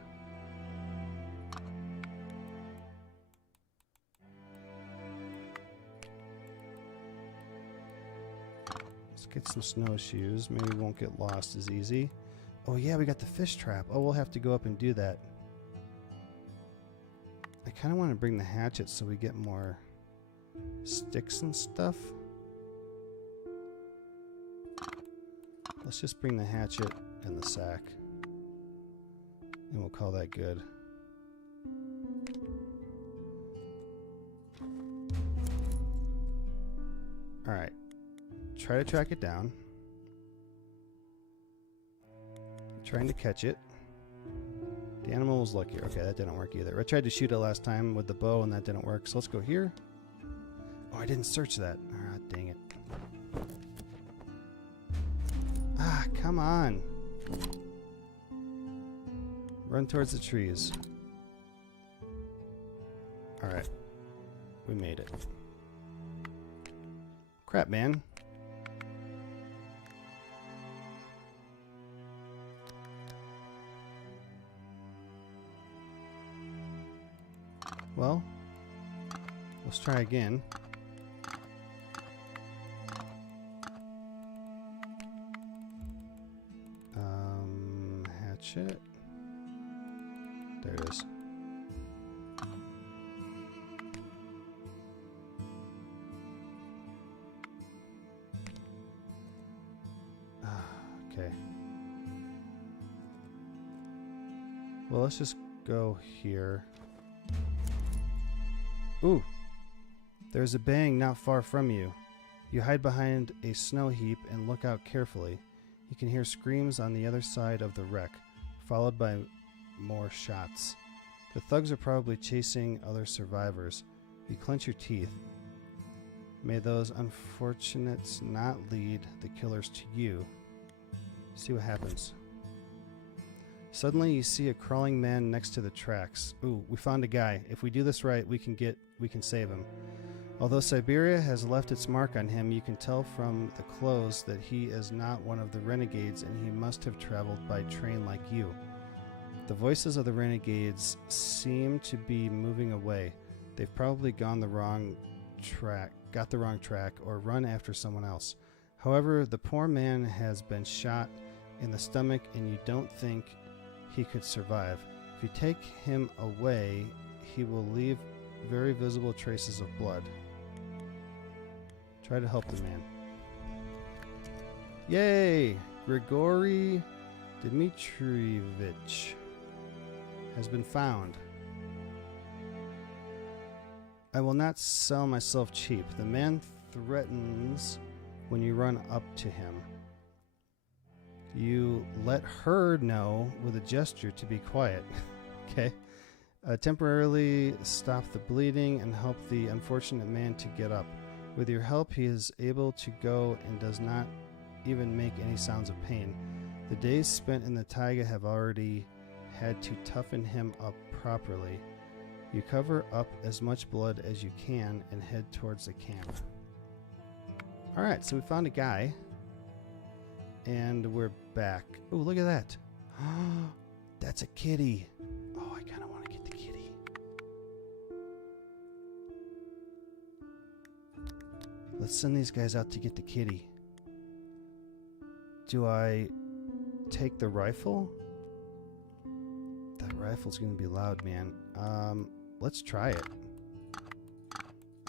Let's get some snowshoes. Maybe we won't get lost as easy. Oh yeah, we got the fish trap. Oh, we'll have to go up and do that. I kind of want to bring the hatchet so we get more sticks and stuff. Let's just bring the hatchet and the sack. And we'll call that good. Alright. Try to track it down. Trying to catch it. The animal was lucky. Okay, that didn't work either. I tried to shoot it last time with the bow and that didn't work. So let's go here. Oh, I didn't search that. Ah, dang it. Ah, come on. Run towards the trees. Alright. We made it. Crap, man. Well, let's try again. Hatchet. There it is. Okay. Well, let's just go here. Ooh, there's a bang not far from you. You hide behind a snow heap and look out carefully. You can hear screams on the other side of the wreck, followed by more shots. The thugs are probably chasing other survivors. You clench your teeth. May those unfortunates not lead the killers to you. See what happens. Suddenly you see a crawling man next to the tracks. Ooh, we found a guy. If we do this right, we can save him. Although Siberia has left its mark on him, you can tell from the clothes that he is not one of the renegades, and he must have traveled by train like you. The voices of the renegades seem to be moving away. They've probably got the wrong track, or run after someone else. However, the poor man has been shot in the stomach, and you don't think he could survive. If you take him away, he will leave very visible traces of blood. Try to help the man. Yay! Grigory Dmitrievich has been found. I will not sell myself cheap. The man threatens when you run up to him. You let her know with a gesture to be quiet. Okay. Temporarily stop the bleeding and help the unfortunate man to get up. With your help, he is able to go and does not even make any sounds of pain. The days spent in the taiga have already had to toughen him up properly. You cover up as much blood as you can and head towards the camp. Alright, so we found a guy. And we're back. Oh, look at that. That's a kitty. Oh, I kind of want to get the kitty. Let's send these guys out to get the kitty. Do I take the rifle? That rifle's going to be loud, man. Let's try it.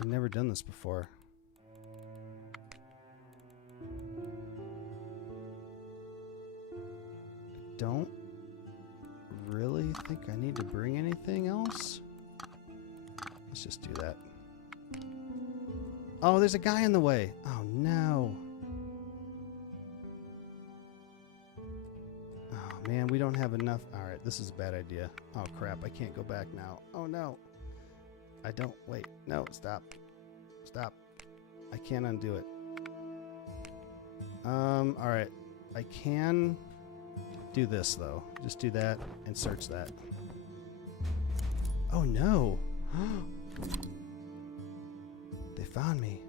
I've never done this before. Don't really think I need to bring anything else. Let's just do that. Oh, there's a guy in the way. Oh, no. Oh, man, we don't have enough. All right, this is a bad idea. Oh, crap. I can't go back now. Oh, no. I don't. Wait. No, stop. Stop. I can't undo it. All right. I can do this, though. Just do that and search that. Oh, no. They found me.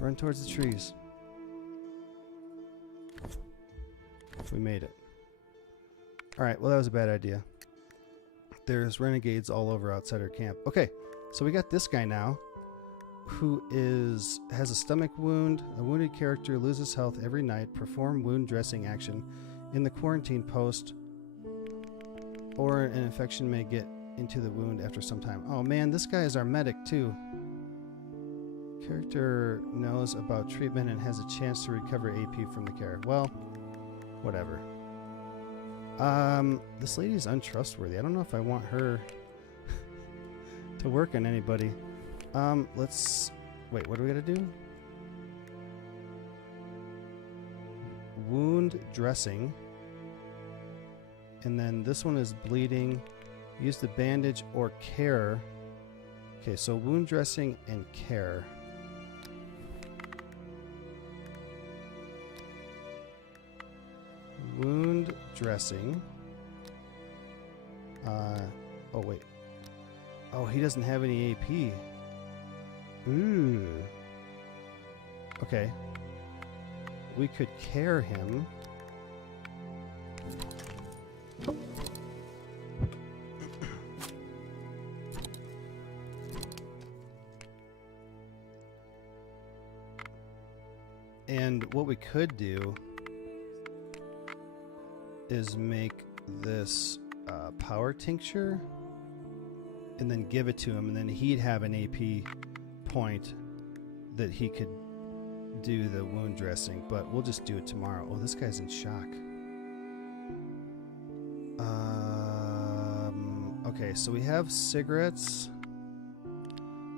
Run towards the trees. We made it. Alright, well that was a bad idea. There's renegades all over outside our camp. Okay, so we got this guy now who has a stomach wound. A wounded character loses health every night. Perform wound dressing action in the quarantine post, or an infection may get into the wound after some time. Oh man, this guy is our medic too. Character knows about treatment and has a chance to recover AP from the care. Well, whatever. This lady is untrustworthy. I don't know if I want her to work on anybody. Let's... Wait, what do we gotta do? Wound dressing. And then this one is bleeding. Use the bandage or care. Okay, so wound dressing and care. Wound dressing. Oh wait. Oh, he doesn't have any AP. Ooh. Okay. We could care him. And what we could do is make this power tincture and then give it to him, and then he'd have an AP point that he could do the wound dressing, but we'll just do it tomorrow. Oh, this guy's in shock. Okay, so we have cigarettes,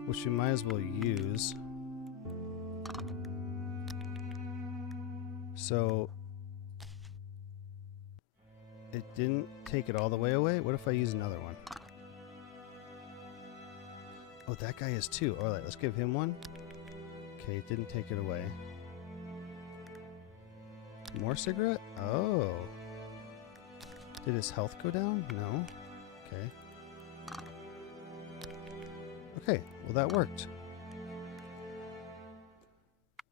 which we might as well use. So it didn't take it all the way away. What if I use another one? Oh, that guy is too. All right, let's give him one. Okay, it didn't take it away. More cigarette? Oh. Did his health go down? No. Okay. Okay, well that worked.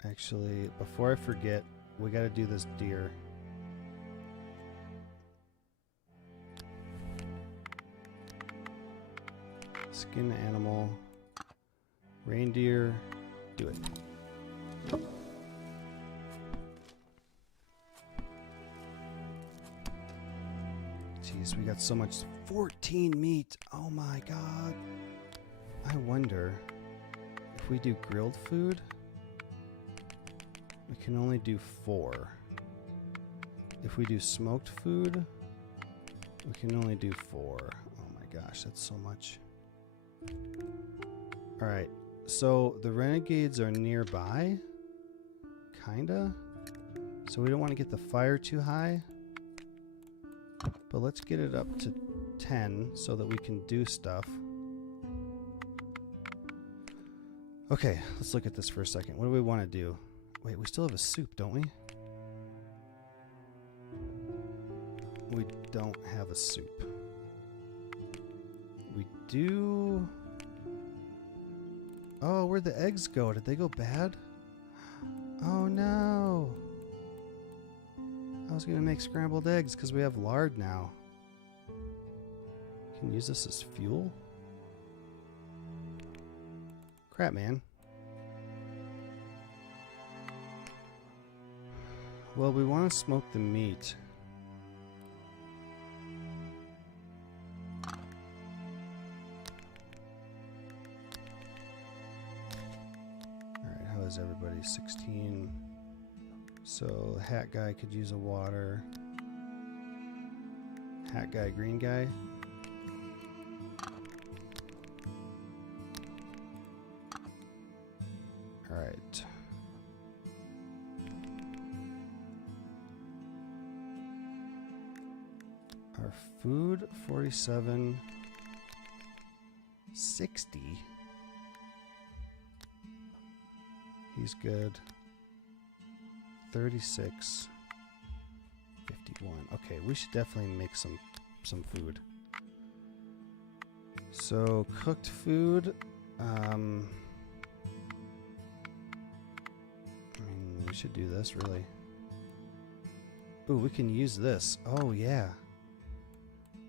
Actually, before I forget, we gotta do this deer. Skin animal. Reindeer. Do it. Jeez, we got so much. 14 meat. Oh my god. I wonder if we do grilled food, we can only do 4. If we do smoked food, we can only do 4. Oh my gosh, that's so much. Alright, so the renegades are nearby. Kinda. So we don't want to get the fire too high. But let's get it up to 10 so that we can do stuff. Okay, let's look at this for a second. What do we want to do? Wait, we still have a soup, don't we? We don't have a soup. We do... Oh, where'd the eggs go? Did they go bad? Oh no! I was gonna make scrambled eggs because we have lard now. Can use this as fuel? Crap, man. Well, we want to smoke the meat. Alright, how is everybody? 16. So, hat guy could use a water. Hat guy, green guy. Alright. Our food, 47. 60. He's good. 36. 51. Okay, we should definitely make some food. So, cooked food. I mean, we should do this, really. Ooh, we can use this. Oh, yeah.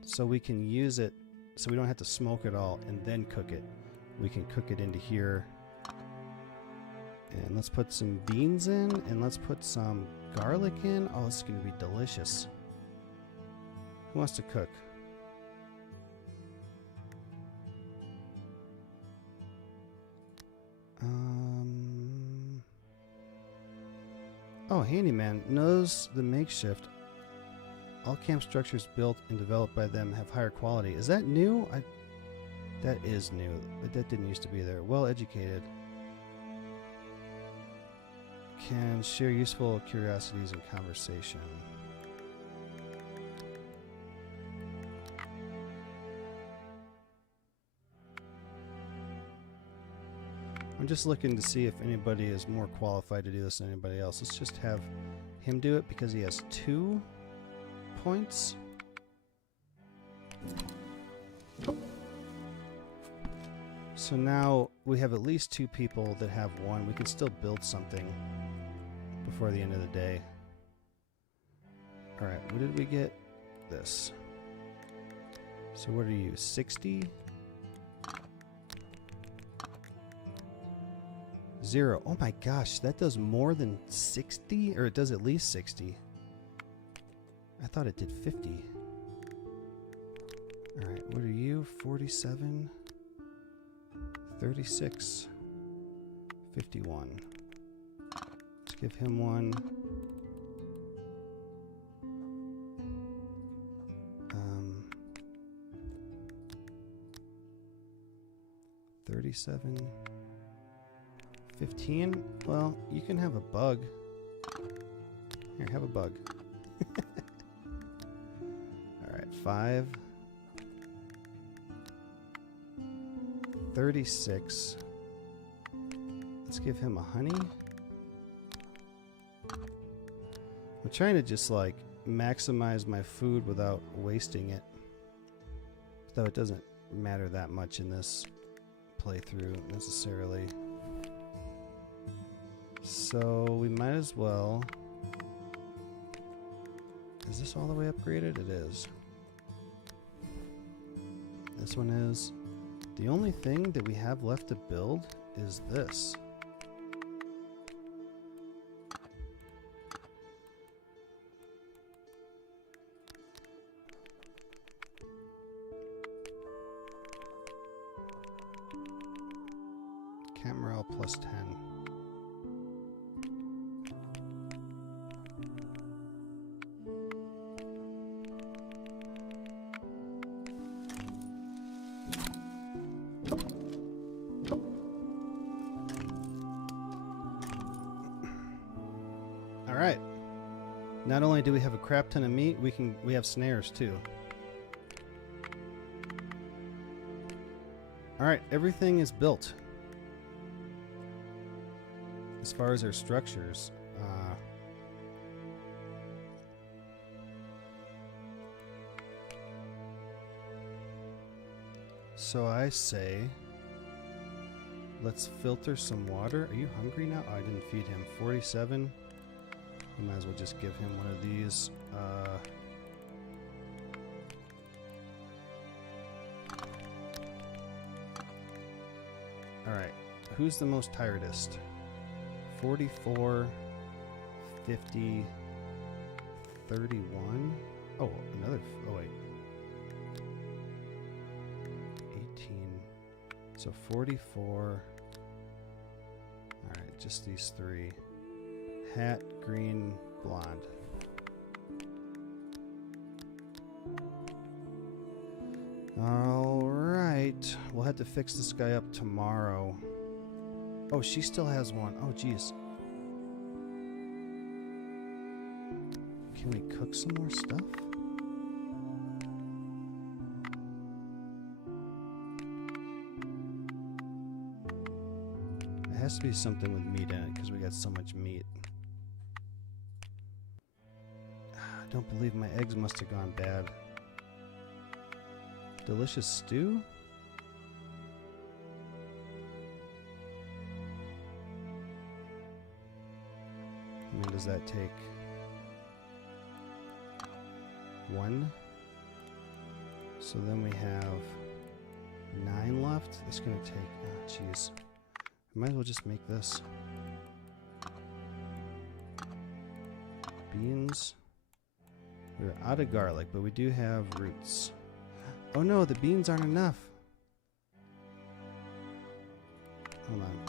So we can use it, so we don't have to smoke it all and then cook it. We can cook it into here. And let's put some beans in, and let's put some garlic in. Oh, this is going to be delicious. Who wants to cook? Oh, handyman knows the makeshift. All camp structures built and developed by them have higher quality. Is that new? That is new, but that didn't used to be there. Well educated. Can share useful curiosities and conversation. I'm just looking to see if anybody is more qualified to do this than anybody else. Let's just have him do it because he has 2 points. So now we have at least 2 people that have 1. We can still build something before the end of the day. Alright, what did we get? This. So what are you? 60? 0. Oh my gosh, that does more than 60? Or it does at least 60. I thought it did 50. Alright, what are you? 47? 36? 51. Let's give him 1. 37. 15? Well, you can have a bug. Here, have a bug. Alright, 5. 36. Let's give him a honey. I'm trying to just like maximize my food without wasting it. Though it doesn't matter that much in this playthrough necessarily. So we might as well... Is this all the way upgraded? It is. This one is. The only thing that we have left to build is this. Camp morale plus 10. All right. Not only do we have a crap ton of meat, we have snares too. All right, everything is built. As far as our structures, so I say, let's filter some water. Are you hungry now? Oh, I didn't feed him. 47. We might as well just give him one of these. All right, who's the most tiredest? 44, 50, 31. Oh, another. Oh, wait. 18. So 44. All right, just these three. Hat, green, blonde. All right. We'll have to fix this guy up tomorrow. Oh, she still has one. Oh, geez. Can we cook some more stuff? It has to be something with meat in it because we got so much meat. I don't believe my eggs must have gone bad. Delicious stew? How many does that take? 1. So then we have 9 left. It's gonna take, oh jeez. I might as well just make this. Beans. We're out of garlic, but we do have roots. Oh no, the beans aren't enough. Hold on.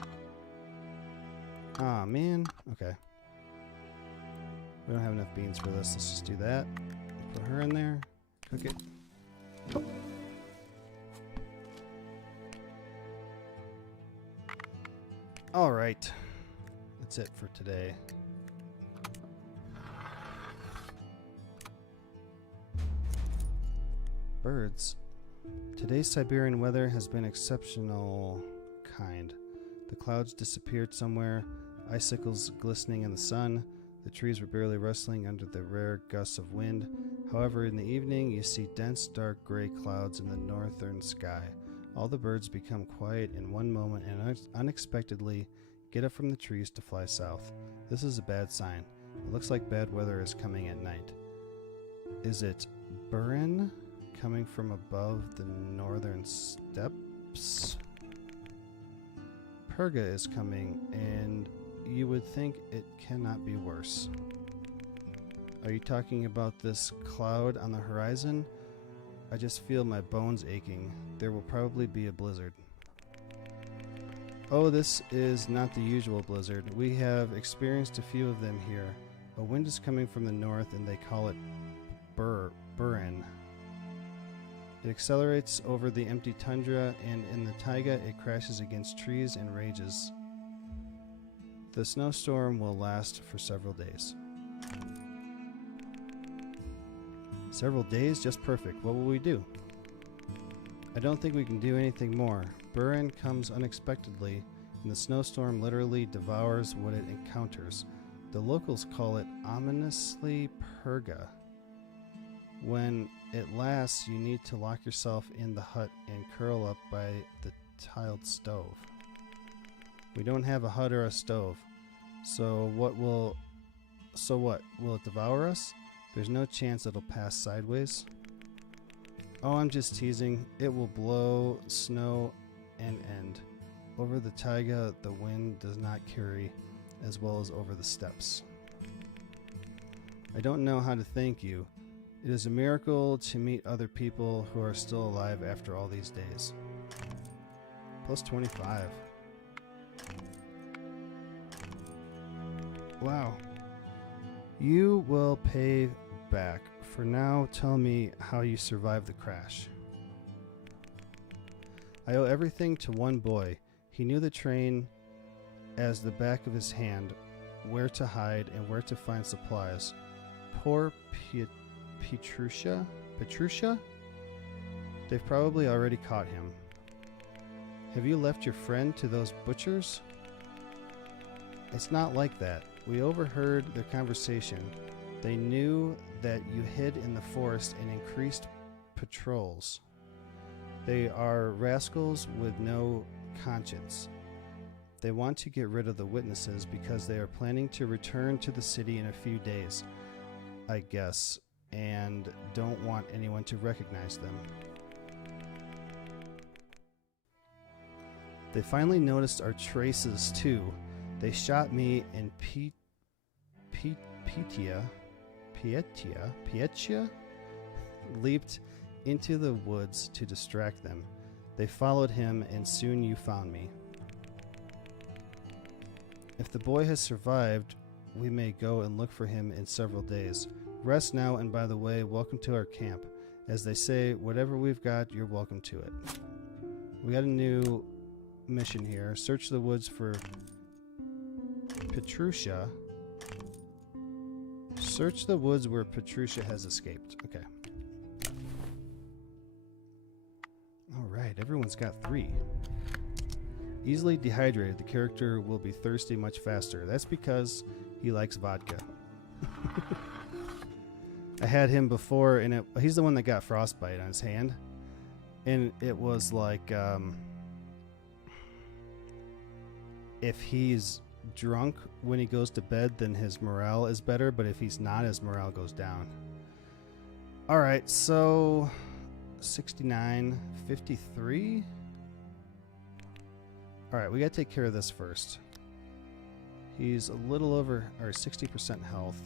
Ah, man. Okay. We don't have enough beans for this. Let's just do that. Put her in there. Cook it. All right. That's it for today. Birds. Today's Siberian weather has been exceptional kind. The clouds disappeared somewhere, icicles glistening in the sun. The trees were barely rustling under the rare gusts of wind. However, in the evening, you see dense, dark gray clouds in the northern sky. All the birds become quiet in one moment and unexpectedly get up from the trees to fly south. This is a bad sign. It looks like bad weather is coming at night. Is it Burin coming from above the northern steppes? Perga is coming, and you would think it cannot be worse. Are you talking about this cloud on the horizon? I just feel my bones aching. There will probably be a blizzard. Oh, this is not the usual blizzard. We have experienced a few of them here. A wind is coming from the north and they call it Burin. It accelerates over the empty tundra, and in the taiga it crashes against trees and rages. The snowstorm will last for several days. Several days? Just perfect. What will we do? I don't think we can do anything more. Burin comes unexpectedly, and the snowstorm literally devours what it encounters. The locals call it ominously Perga. When it lasts, you need to lock yourself in the hut and curl up by the tiled stove. We don't have a hut or a stove. So what? Will it devour us? There's no chance it'll pass sideways. Oh, I'm just teasing. It will blow, snow, and end. Over the taiga, the wind does not carry as well as over the steppes. I don't know how to thank you. It is a miracle to meet other people who are still alive after all these days. Plus 25. Wow. You will pay back. For now, tell me how you survived the crash. I owe everything to one boy. He knew the train as the back of his hand, where to hide and where to find supplies. Poor Petrucia? They've probably already caught him. Have you left your friend to those butchers? It's not like that. We overheard their conversation. They knew that you hid in the forest and increased patrols. They are rascals with no conscience. They want to get rid of the witnesses because they are planning to return to the city in a few days, I guess, and don't want anyone to recognize them. They finally noticed our traces too. They shot me in Pietia, leaped into the woods to distract them. They followed him, and soon you found me. If the boy has survived, we may go and look for him in several days. Rest now, and by the way, welcome to our camp. As they say, whatever we've got, you're welcome to it. We got a new mission here. Search the woods for Petrucia. Search the woods where Petrucia has escaped. Okay. Alright, everyone's got 3. Easily dehydrated. The character will be thirsty much faster. That's because he likes vodka. I had him before, and he's the one that got frostbite on his hand. And it was like, if he's drunk when he goes to bed, then his morale is better, but if he's not, his morale goes down. Alright, so 69, 53. Alright, we gotta take care of this first. He's a little over, or 60% health.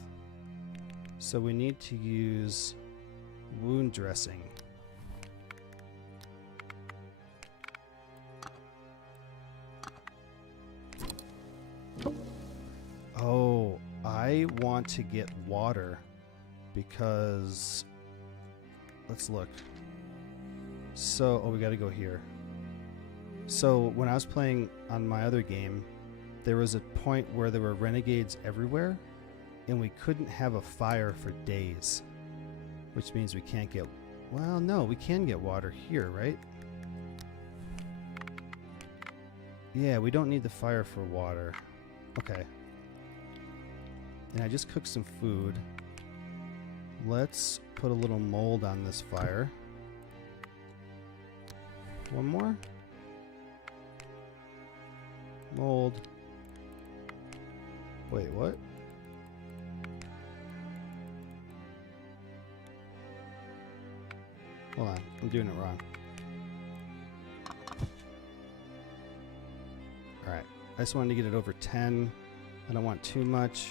So we need to use wound dressing. Oh, I want to get water because let's look. So, we got to go here. So, when I was playing on my other game, there was a point where there were renegades everywhere, and we couldn't have a fire for days, which means we can't get... Well, no, we can get water here, right? Yeah, we don't need the fire for water. Okay. And I just cooked some food. Let's put a little mold on this fire. One more. Mold. Wait, what? Hold on, I'm doing it wrong. Alright, I just wanted to get it over 10. I don't want too much.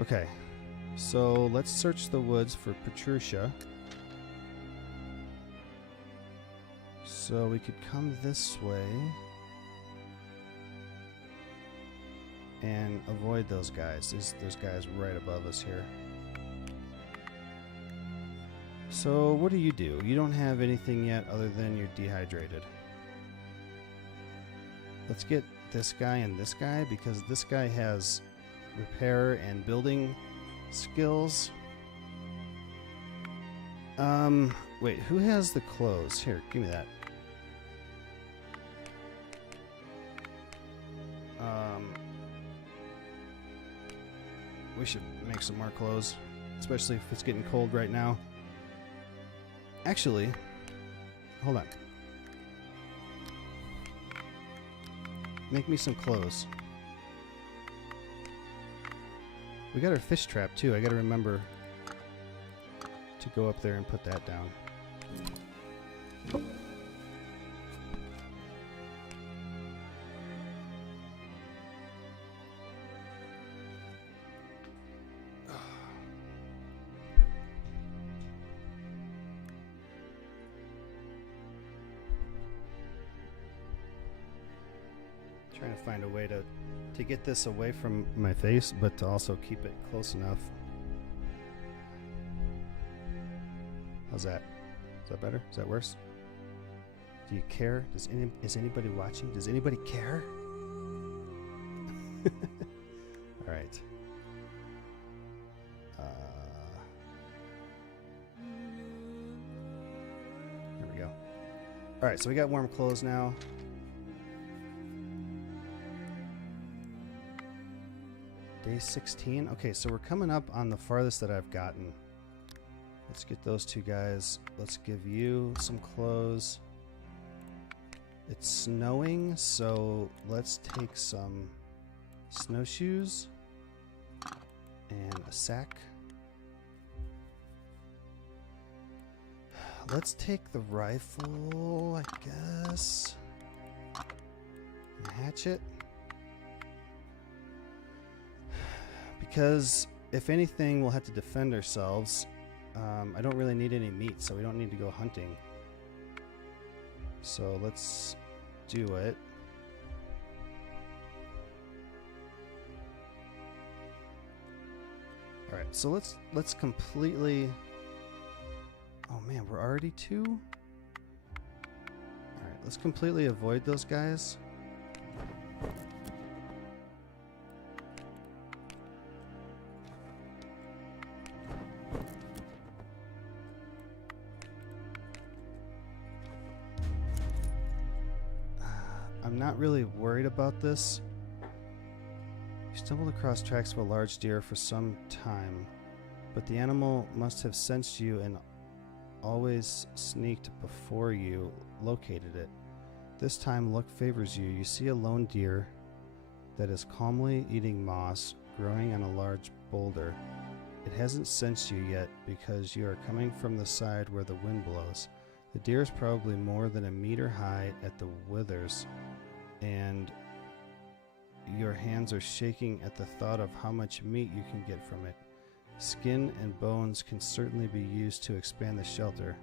Okay, so let's search the woods for Petrucia. So we could come this way and avoid those guys. There's guys right above us here. So what do? You don't have anything yet other than you're dehydrated. Let's get this guy and this guy because this guy has repair and building skills. Wait, who has the clothes? Here, give me that. We should make some more clothes. especially if it's getting cold right now. Actually, hold on. Make me some clothes. We got our fish trap too. I gotta remember to go up there and put that down. Trying to find a way to get this away from my face, but to also keep it close enough. How's that? Is that better? Is that worse? Do you care? Is anybody watching? Does anybody care? All right. There we go. All right, so we got warm clothes now. Day 16. Okay, so we're coming up on the farthest that I've gotten. Let's get those two guys. Let's give you some clothes. It's snowing, so let's take some snowshoes and a sack. Let's take the rifle, I guess. And a hatchet. Because if anything, we'll have to defend ourselves. I don't really need any meat, so we don't need to go hunting. So let's do it. All right, so let's completely. Oh man, we're already 2. All right, let's completely avoid those guys. I'm not really worried about this. You stumbled across tracks of a large deer for some time, but the animal must have sensed you and always sneaked before you located it. This time luck favors you. You see a lone deer that is calmly eating moss growing on a large boulder. It hasn't sensed you yet because you are coming from the side where the wind blows. The deer is probably more than a meter high at the withers, and your hands are shaking at the thought of how much meat you can get from it. Skin and bones can certainly be used to expand the shelter.